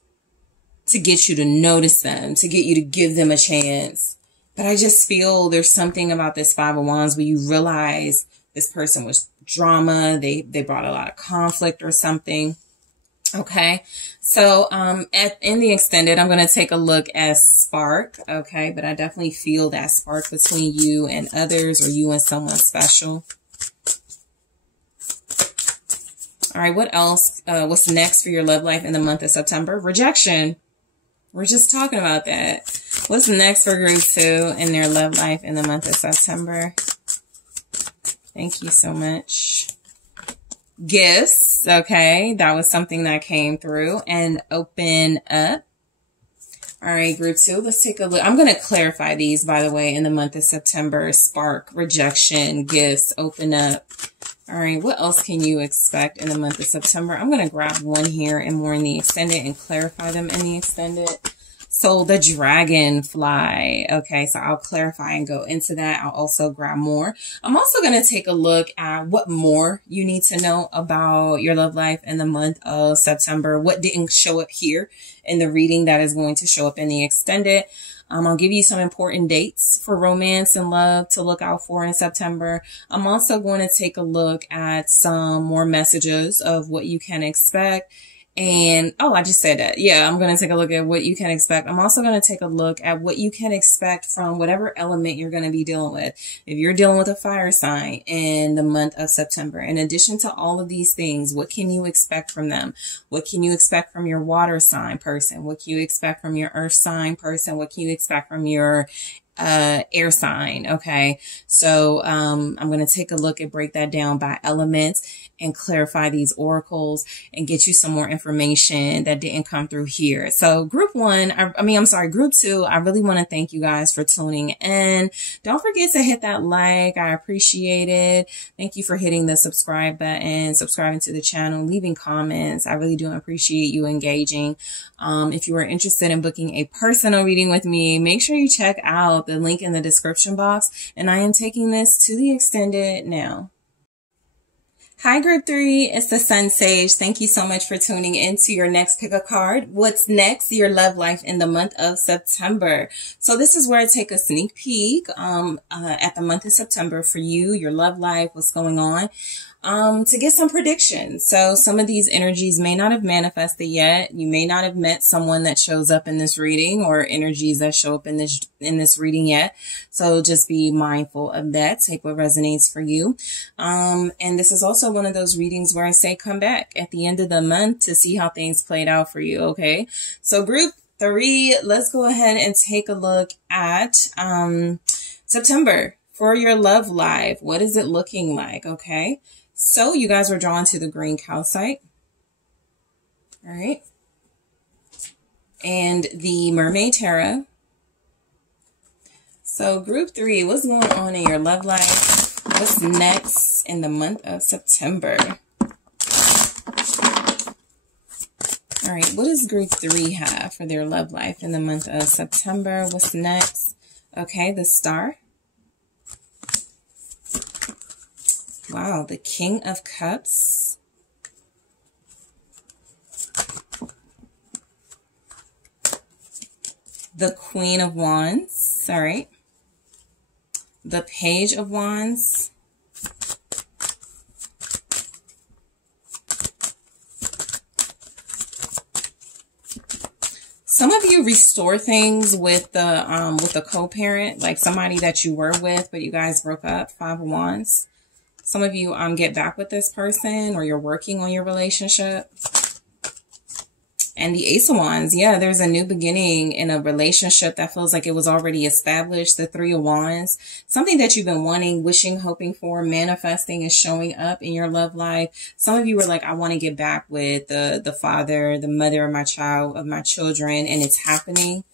to get you to notice them, to get you to give them a chance. But I just feel there's something about this Five of Wands where you realize this person was drama. They brought a lot of conflict or something. Okay. So, in the extended, I'm going to take a look at spark. Okay. But I definitely feel that spark between you and others, or you and someone special. All right. What else? What's next for your love life in the month of September? Rejection. We're just talking about that. What's next for group 2 in their love life in the month of September? Thank you so much. Gifts. Okay. That was something that came through. And open up. All right, group 2. Let's take a look. I'm going to clarify these, by the way, in the month of September. Spark, rejection, gifts, open up. All right. What else can you expect in the month of September? I'm going to grab one here and more in the extended and clarify them in the extended. So the dragonfly. Okay, so I'll clarify and go into that. I'll also grab more. I'm also going to take a look at what more you need to know about your love life in the month of September. What didn't show up here in the reading that is going to show up in the extended. I'll give you some important dates for romance and love to look out for in September. I'm also going to take a look at some more messages of what you can expect. And, oh, I just said that. Yeah, I'm going to take a look at what you can expect. I'm also going to take a look at what you can expect from whatever element you're going to be dealing with. If you're dealing with a fire sign in the month of September, in addition to all of these things, what can you expect from them? What can you expect from your water sign person? What can you expect from your earth sign person? What can you expect from your air sign? Okay. So, I'm going to take a look and break that down by elements and clarify these oracles and get you some more information that didn't come through here. So group one, group two, I really want to thank you guys for tuning in. Don't forget to hit that like. I appreciate it. Thank you for hitting the subscribe button, subscribing to the channel, leaving comments. I really do appreciate you engaging. If you are interested in booking a personal reading with me, make sure you check out the link in the description box. And I am taking this to the extended now. Hi, group three. It's the SunSage. Thank you so much for tuning in to your next pick a card. What's next? Your love life in the month of September. So this is where I take a sneak peek at the month of September for you, your love life, what's going on. To get some predictions. So some of these energies may not have manifested yet. You may not have met someone that shows up in this reading or energies that show up in this reading yet. So just be mindful of that. Take what resonates for you. And this is also one of those readings where I say come back at the end of the month to see how things played out for you. Okay. So group three, let's go ahead and take a look at, September for your love life. What is it looking like? Okay. So you guys were drawn to the green calcite. All right. And the mermaid tarot. So group three, what's going on in your love life? What's next in the month of September? All right. What does group three have for their love life in the month of September? What's next? Okay. The star. Wow, the King of Cups. The Queen of Wands. All right. The Page of Wands. Some of you restore things with the co-parent, like somebody that you were with, but you guys broke up. Five of Wands. Some of you get back with this person or you're working on your relationship. And the Ace of Wands, yeah, there's a new beginning in a relationship that feels like it was already established. The Three of Wands, something that you've been wanting, wishing, hoping for, manifesting is showing up in your love life. Some of you were like, I want to get back with the father, the mother of my children, and it's happening.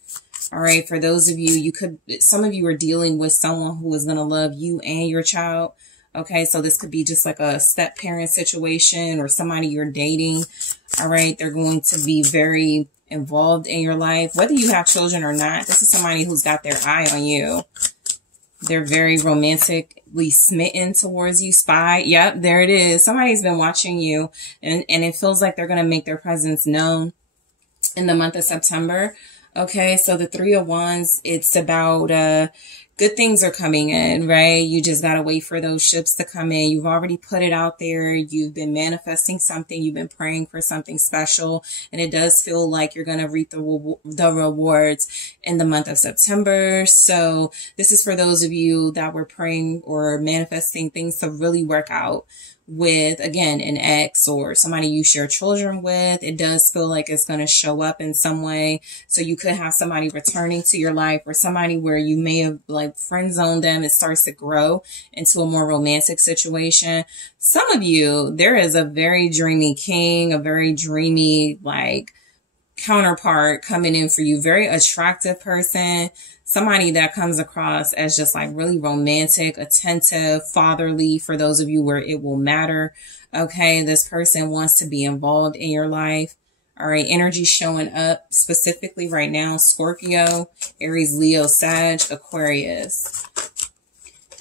All right. For those of you, some of you are dealing with someone who is going to love you and your child. Okay, so this could be just like a step parent situation or somebody you're dating. All right, they're going to be very involved in your life, whether you have children or not. This is somebody who's got their eye on you. They're very romantically smitten towards you. Spy. Yep, there it is. Somebody's been watching you and it feels like they're going to make their presence known in the month of September. Okay, so the Three of Wands, it's about, good things are coming in, right? You just got to wait for those ships to come in. You've already put it out there. You've been manifesting something. You've been praying for something special. And it does feel like you're going to reap the rewards in the month of September. So this is for those of you that were praying or manifesting things to really work out with, again, an ex or somebody you share children with. It does feel like it's going to show up in some way. So you could have somebody returning to your life or somebody where you may have like friend zoned them. It starts to grow into a more romantic situation. Some of you, there is a very dreamy king, a very dreamy like counterpart coming in for you. Very attractive person. Somebody that comes across as just like really romantic, attentive, fatherly for those of you where it will matter. Okay. This person wants to be involved in your life. All right, energy showing up specifically right now, Scorpio, Aries, Leo, Sag, Aquarius.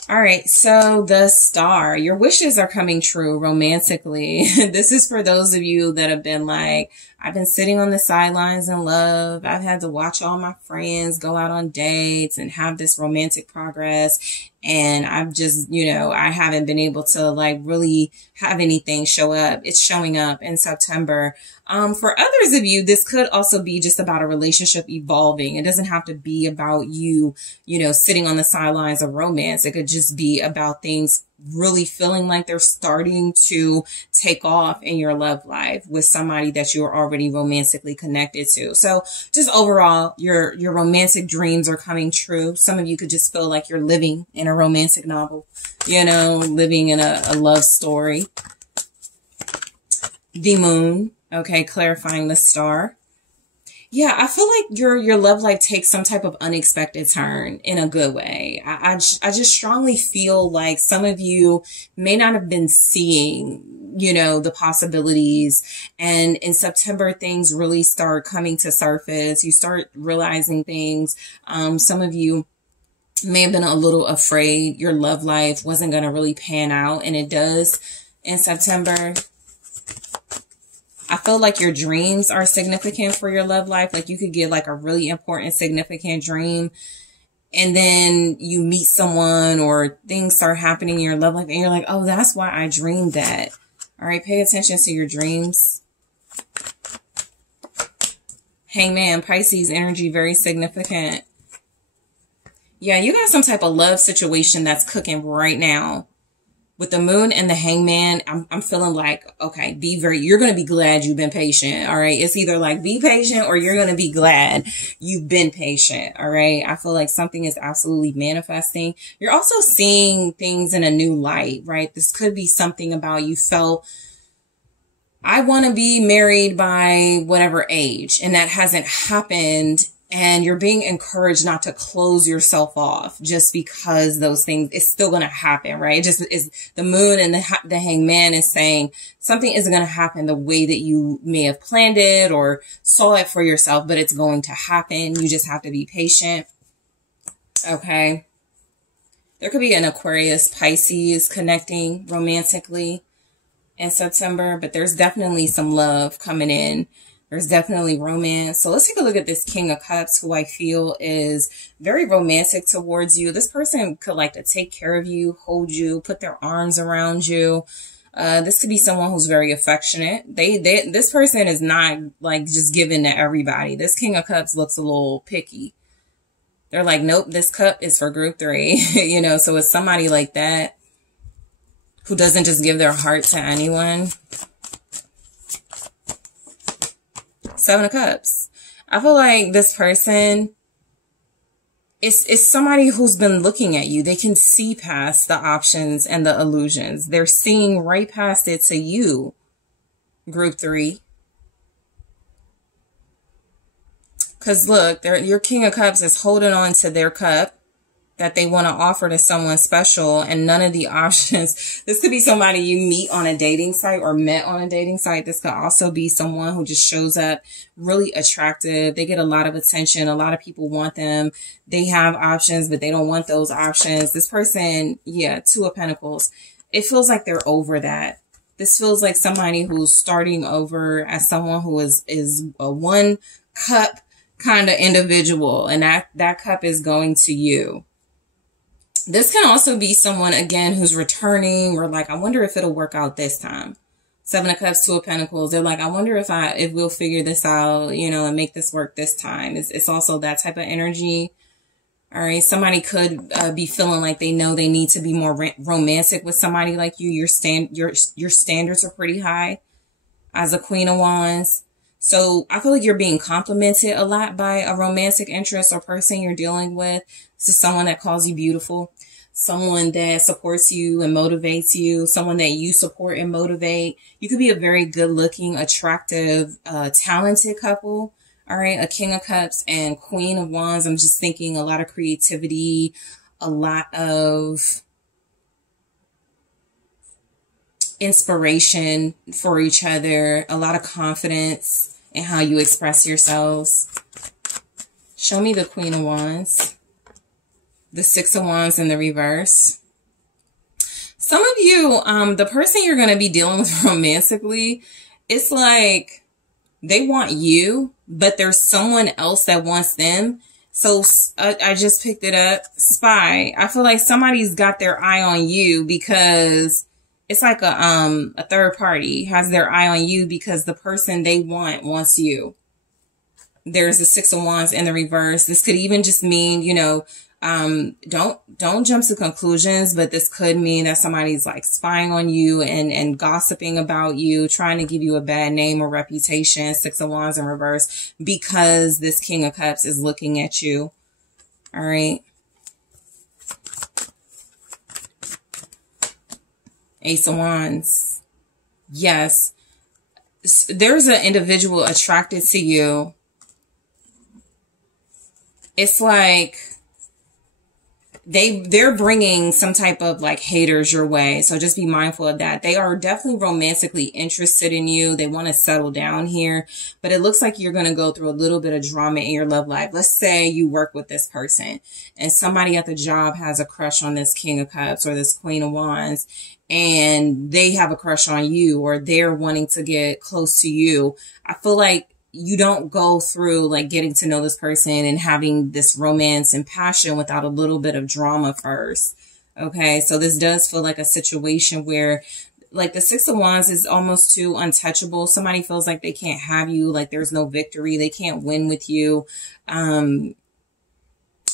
All right, so the Star, your wishes are coming true romantically. This is for those of you that have been like, I've been sitting on the sidelines in love. I've had to watch all my friends go out on dates and have this romantic progress. And I've just, I haven't been able to like really have anything show up. It's showing up in September. For others of you, this could also be just about a relationship evolving. It doesn't have to be about you, sitting on the sidelines of romance. It could just be about things really feeling like they're starting to take off in your love life with somebody that you're already romantically connected to. So just overall, your romantic dreams are coming true. Some of you could just feel like you're living in a romantic novel, living in a love story. The Moon, okay, clarifying the Star. Yeah, I feel like your love life takes some type of unexpected turn in a good way. I just strongly feel like some of you may not have been seeing, the possibilities. And in September, things really start coming to surface. You start realizing things. Some of you may have been a little afraid your love life wasn't going to really pan out. And it does in September. I feel like your dreams are significant for your love life. Like you could get like a really important, significant dream. And then you meet someone or things start happening in your love life. And you're like, oh, that's why I dreamed that. All right. Pay attention to your dreams. Hangman, Pisces energy, very significant. Yeah, you got some type of love situation that's cooking right now. With the Moon and the Hangman, I'm feeling like, okay, you're going to be glad you've been patient. All right. It's either like be patient or you're going to be glad you've been patient. All right. I feel like something is absolutely manifesting. You're also seeing things in a new light, right? This could be something about you felt, I want to be married by whatever age, and that hasn't happened. And you're being encouraged not to close yourself off just because those things, it's still going to happen, right? It just is the Moon and the Hangman is saying something isn't going to happen the way that you may have planned it or saw it for yourself, but it's going to happen. You just have to be patient. Okay. There could be an Aquarius, Pisces connecting romantically in September, but there's definitely some love coming in. There's definitely romance. So let's take a look at this King of Cups, who I feel is very romantic towards you. This person could like to take care of you, hold you, put their arms around you. This could be someone who's very affectionate. This person is not like just giving to everybody. This King of Cups looks a little picky. They're like, nope, this cup is for group 3, so it's somebody like that who doesn't just give their heart to anyone. 7 of Cups. I feel like this person is somebody who's been looking at you. They can see past the options and the illusions. They're seeing right past it to you, group 3. Because look, your King of Cups is holding on to their cup that they want to offer to someone special, and none of the options. This could be somebody you meet on a dating site or met on a dating site. This could also be someone who just shows up really attractive. They get a lot of attention. A lot of people want them. They have options, but they don't want those options. This person, yeah, 2 of Pentacles. It feels like they're over that. This feels like somebody who's starting over as someone who is a 1 cup kind of individual, and that cup is going to you. This can also be someone, again, who's returning or like, I wonder if it'll work out this time. 7 of Cups, 2 of Pentacles. They're like, I wonder if we'll figure this out, and make this work this time. It's also that type of energy. All right. Somebody could be feeling like they know they need to be more romantic with somebody like you. Your standards are pretty high as a Queen of Wands. So I feel like you're being complimented a lot by a romantic interest or person you're dealing with. This is someone that calls you beautiful, someone that supports you and motivates you, someone that you support and motivate. You could be a very good looking, attractive, talented couple. All right. A King of Cups and Queen of Wands. I'm just thinking a lot of creativity, a lot of inspiration for each other, a lot of confidence and how you express yourselves. Show me the Queen of Wands. The Six of Wands in the reverse. Some of you, the person you're going to be dealing with romantically, it's like they want you, but there's someone else that wants them. So I just picked it up. Spy. I feel like somebody's got their eye on you because it's like a third party has their eye on you because the person they want wants you. There's the Six of Wands in the reverse. This could even just mean, you know, don't jump to conclusions, but this could mean that somebody's like spying on you and gossiping about you, trying to give you a bad name or reputation. Six of Wands in reverse, because this King of Cups is looking at you. All right. Ace of Wands. Yes. There's an individual attracted to you. It's like they're bringing some type of like haters your way. So just be mindful of that. They are definitely romantically interested in you. They want to settle down here, but it looks like you're going to go through a little bit of drama in your love life. Let's say you work with this person and somebody at the job has a crush on this King of Cups or this Queen of Wands, and they have a crush on you, or they're wanting to get close to you. I feel like you don't go through like getting to know this person and having this romance and passion without a little bit of drama first. Okay. So this does feel like a situation where like the Six of Wands is almost too untouchable. Somebody feels like they can't have you. Like there's no victory. They can't win with you.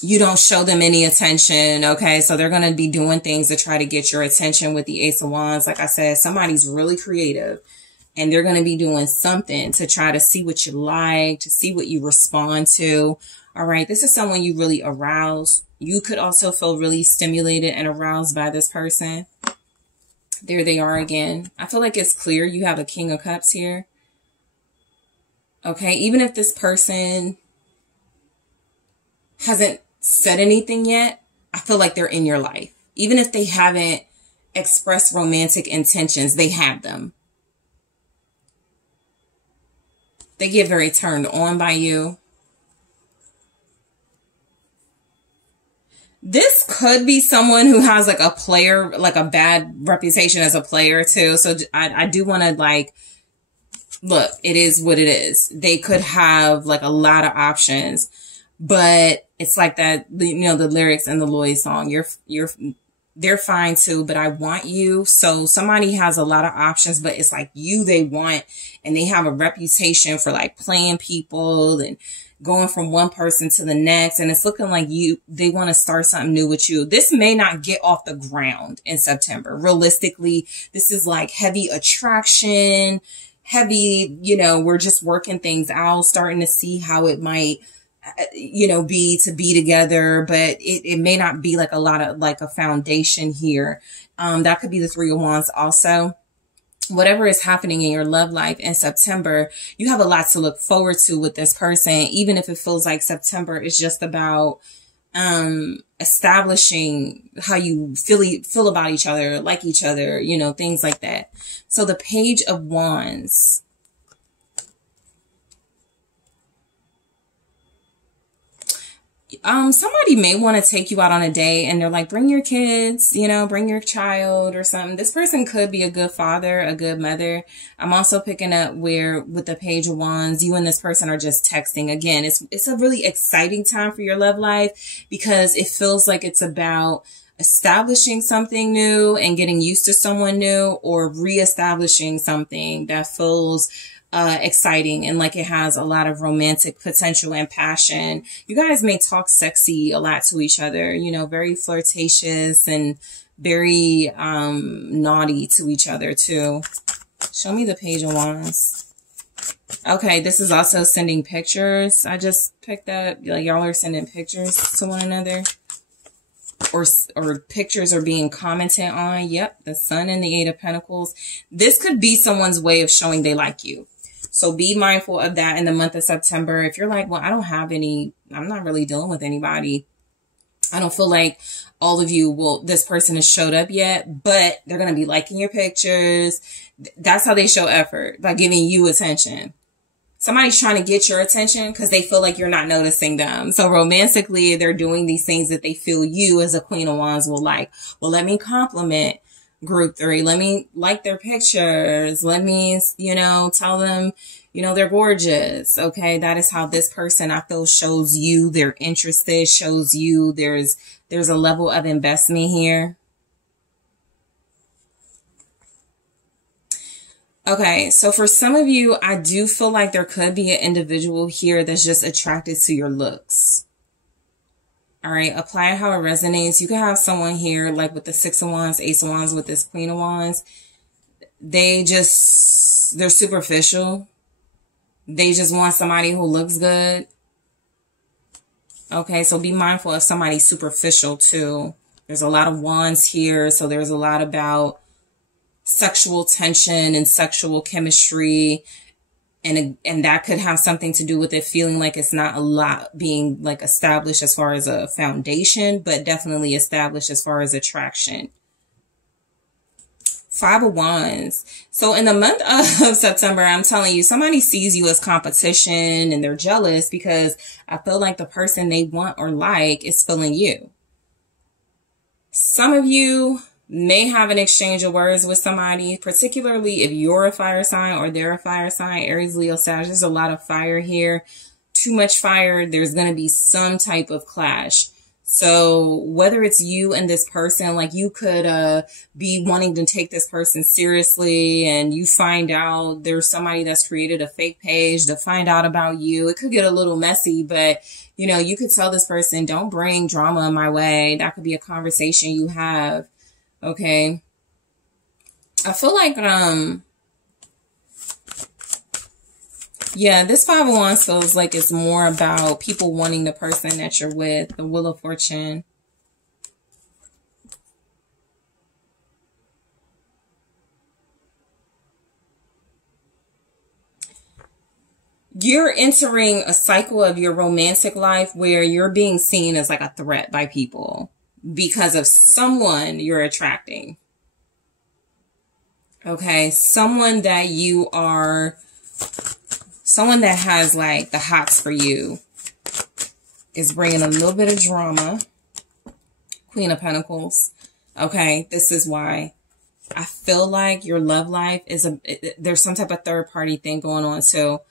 You don't show them any attention. Okay. So they're going to be doing things to try to get your attention with the Ace of Wands. Like I said, somebody's really creative. And they're going to be doing something to try to see what you like, to see what you respond to. All right. This is someone you really arouse. You could also feel really stimulated and aroused by this person. There they are again. I feel like it's clear you have a King of Cups here. Okay. Even if this person hasn't said anything yet, I feel like they're in your life. Even if they haven't expressed romantic intentions, they have them. They get very turned on by you. This could be someone who has like a player, like a bad reputation as a player too. So I do want to like, look, it is what it is. They could have like a lot of options, but it's like that, you know, the lyrics in the Lloyd song, they're fine too, but I want you. So somebody has a lot of options, but it's like you they want, and they have a reputation for like playing people and going from one person to the next. And it's looking like they want to start something new with you. This may not get off the ground in September. Realistically, this is like heavy attraction, heavy, you know, we're just working things out, starting to see how it might, you know, be together, but it may not be like a lot of like a foundation here. That could be the Three of Wands also. Whatever is happening in your love life in September, you have a lot to look forward to with this person, even if it feels like September is just about establishing how you feel about each other, like each other, you know, things like that. So the Page of Wands. Somebody may want to take you out on a date and they're like, bring your kids, you know, bring your child or something. This person could be a good father, a good mother. I'm also picking up where with the Page of Wands, you and this person are just texting. Again, it's a really exciting time for your love life because it feels like it's about establishing something new and getting used to someone new, or reestablishing something that feels exciting and like it has a lot of romantic potential and passion. You guys may talk sexy a lot to each other, you know, very flirtatious and very naughty to each other too. Show me the Page of Wands. Okay, this is also sending pictures. I just picked up, like y'all are sending pictures to one another. Or pictures are being commented on. Yep, the Sun and the Eight of Pentacles. This could be someone's way of showing they like you. So be mindful of that in the month of September. If you're like, well, I don't have any, I'm not really dealing with anybody. I don't feel like all of you this person has showed up yet, but they're going to be liking your pictures. That's how they show effort, by giving you attention. Somebody's trying to get your attention because they feel like you're not noticing them. So romantically, they're doing these things that they feel you as a Queen of Wands will like. Well, let me compliment group 3. Let me like their pictures. Let me, you know, tell them, you know, they're gorgeous. Okay. That is how this person, I feel, shows you they're interested, shows you there's a level of investment here. Okay, so for some of you, I do feel like there could be an individual here that's just attracted to your looks. All right, apply it how it resonates. You can have someone here like with the 6 of Wands, Ace of Wands, with this Queen of Wands. They're superficial. They just want somebody who looks good. Okay, so be mindful of somebody superficial too. There's a lot of wands here, so there's a lot about sexual tension and sexual chemistry, and that could have something to do with it feeling like it's not a lot being like established as far as a foundation, but definitely established as far as attraction. 5 of Wands. So in the month of September, I'm telling you, somebody sees you as competition and they're jealous because I feel like the person they want or like is feeling you. Some of you may have an exchange of words with somebody, particularly if you're a fire sign or they're a fire sign, Aries, Leo, Sag. There's a lot of fire here. Too much fire. There's going to be some type of clash. So whether it's you and this person, like you could be wanting to take this person seriously and you find out there's somebody that's created a fake page to find out about you. It could get a little messy, but you know, you could tell this person, don't bring drama my way. That could be a conversation you have. Okay. I feel like, yeah, this 5 of Wands feels like it's more about people wanting the person that you're with, the Wheel of Fortune. You're entering a cycle of your romantic life where you're being seen as like a threat by people because of someone you're attracting. Okay, someone that has like the hots for you is bringing a little bit of drama. Queen of Pentacles. Okay, this is why I feel like your love life is there's some type of third party thing going on. So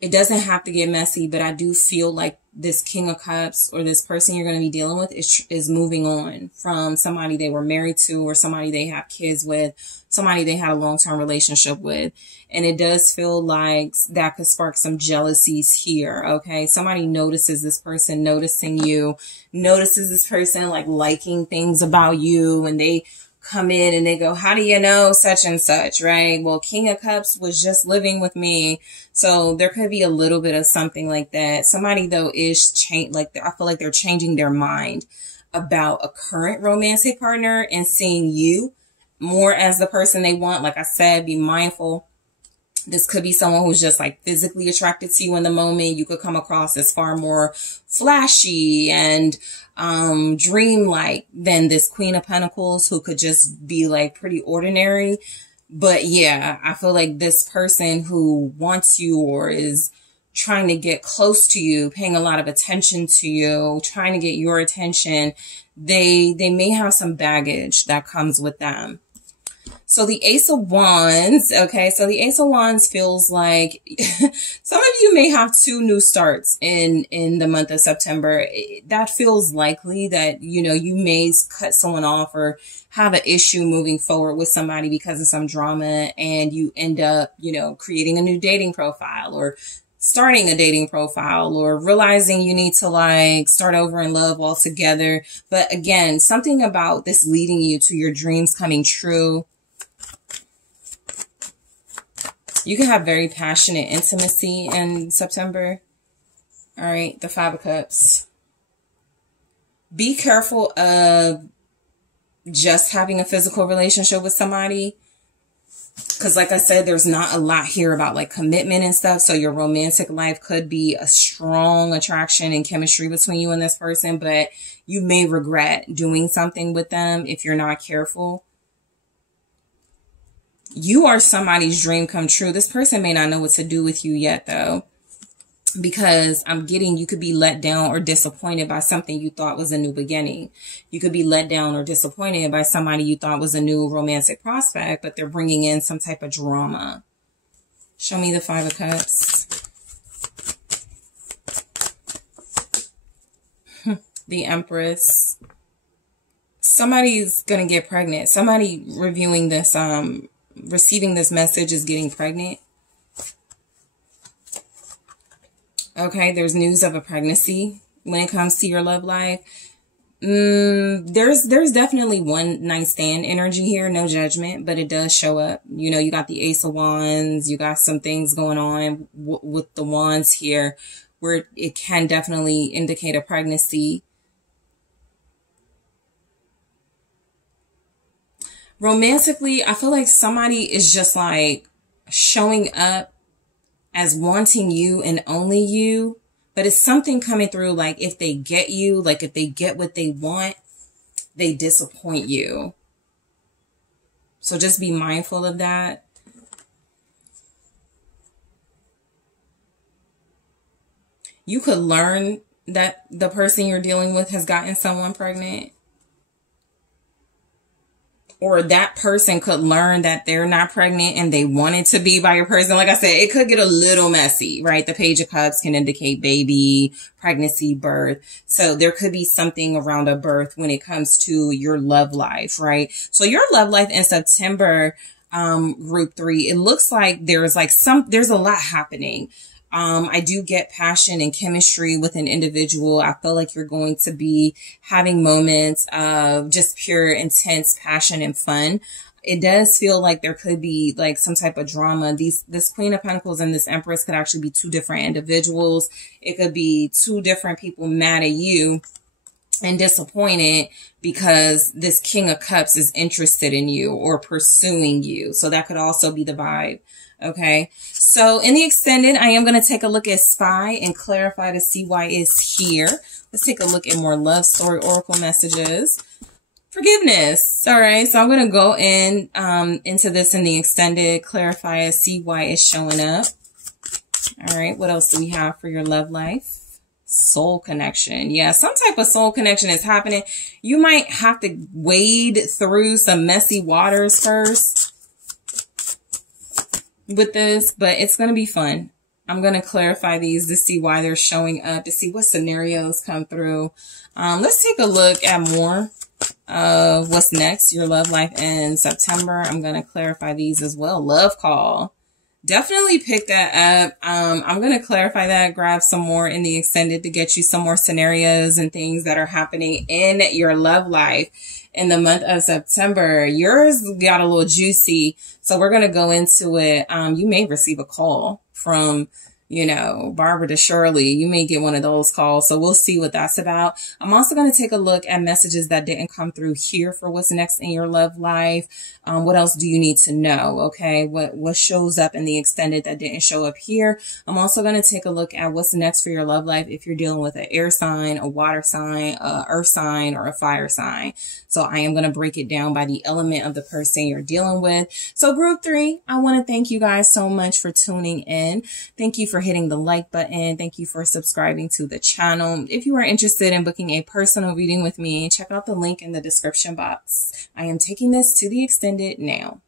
it doesn't have to get messy, but I do feel like this King of Cups or this person you're going to be dealing with is moving on from somebody they were married to or somebody they have kids with, somebody they had a long-term relationship with. And it does feel like that could spark some jealousies here, okay? Somebody notices this person noticing you, notices this person like liking things about you, and they come in and they go, how do you know such and such, right? Well, King of Cups was just living with me. So there could be a little bit of something like that. Somebody though is I feel like they're changing their mind about a current romantic partner and seeing you more as the person they want. Like I said, be mindful. This could be someone who's just like physically attracted to you in the moment. You could come across as far more flashy and dreamlike than this Queen of Pentacles, who could just be like pretty ordinary. But yeah, I feel like this person who wants you or is trying to get close to you, paying a lot of attention to you, trying to get your attention, they may have some baggage that comes with them. So the Ace of Wands, okay, so the Ace of Wands feels like some of you may have 2 new starts in the month of September. That feels likely that, you know, you may cut someone off or have an issue moving forward with somebody because of some drama, and you end up, you know, creating a new dating profile or starting a dating profile or realizing you need to like start over in love altogether. But again, something about this leading you to your dreams coming true. You can have very passionate intimacy in September. All right, the 5 of Cups. Be careful of just having a physical relationship with somebody. Because like I said, there's not a lot here about like commitment and stuff. So your romantic life could be a strong attraction and chemistry between you and this person. But you may regret doing something with them if you're not careful. You are somebody's dream come true. This person may not know what to do with you yet, though, because I'm getting you could be let down or disappointed by something you thought was a new beginning. You could be let down or disappointed by somebody you thought was a new romantic prospect, but they're bringing in some type of drama. Show me the Five of Cups. The Empress. Somebody's going to get pregnant. Somebody reviewing this, receiving this message is getting pregnant. Okay, there's news of a pregnancy when it comes to your love life. There's definitely one night stand energy here, no judgment, but it does show up. You know, you got the Ace of Wands, you got some things going on with the wands here where it can definitely indicate a pregnancy. Romantically, I feel like somebody is just like showing up as wanting you and only you, but it's something coming through. Like if they get you, like if they get what they want, they disappoint you. So just be mindful of that. You could learn that the person you're dealing with has gotten someone pregnant. Or that person could learn that they're not pregnant and they wanted to be by your person. Like I said, it could get a little messy, right? The Page of Cups can indicate baby, pregnancy, birth. So there could be something around a birth when it comes to your love life, right? So your love life in September, group 3, it looks like there's a lot happening. I do get passion and chemistry with an individual. I feel like you're going to be having moments of just pure, intense passion and fun. It does feel like there could be like some type of drama. This Queen of Pentacles and this Empress could actually be two different individuals. It could be two different people mad at you and disappointed because this King of Cups is interested in you or pursuing you. So that could also be the vibe. Okay, so in the extended, I am going to take a look at Spy and clarify to see why it's here. Let's take a look at more love story oracle messages. Forgiveness. All right, so I'm going to go in into this in the extended, clarify and see why it's showing up. All right, what else do we have for your love life? Soul connection. Yeah, some type of soul connection is happening. You might have to wade through some messy waters first with this, but it's going to be fun. I'm going to clarify these to see why they're showing up, to see what scenarios come through. Let's take a look at more of what's next, your love life in September. I'm going to clarify these as well. Love call. Definitely pick that up. I'm going to clarify that, grab some more in the extended to get you some more scenarios and things that are happening in your love life in the month of September. Yours got a little juicy, so we're going to go into it. You may receive a call from, you know, Barbara to Shirley. You may get one of those calls, so we'll see what that's about. I'm also going to take a look at messages that didn't come through here for what's next in your love life. What else do you need to know? Okay, what shows up in the extended that didn't show up here? I'm also going to take a look at what's next for your love life if you're dealing with an air sign, a water sign, a earth sign, or a fire sign. So I am going to break it down by the element of the person you're dealing with. So group 3, I want to thank you guys so much for tuning in. Thank you for hitting the like button. Thank you for subscribing to the channel. If you are interested in booking a personal reading with me, check out the link in the description box. I am taking this to the extended now.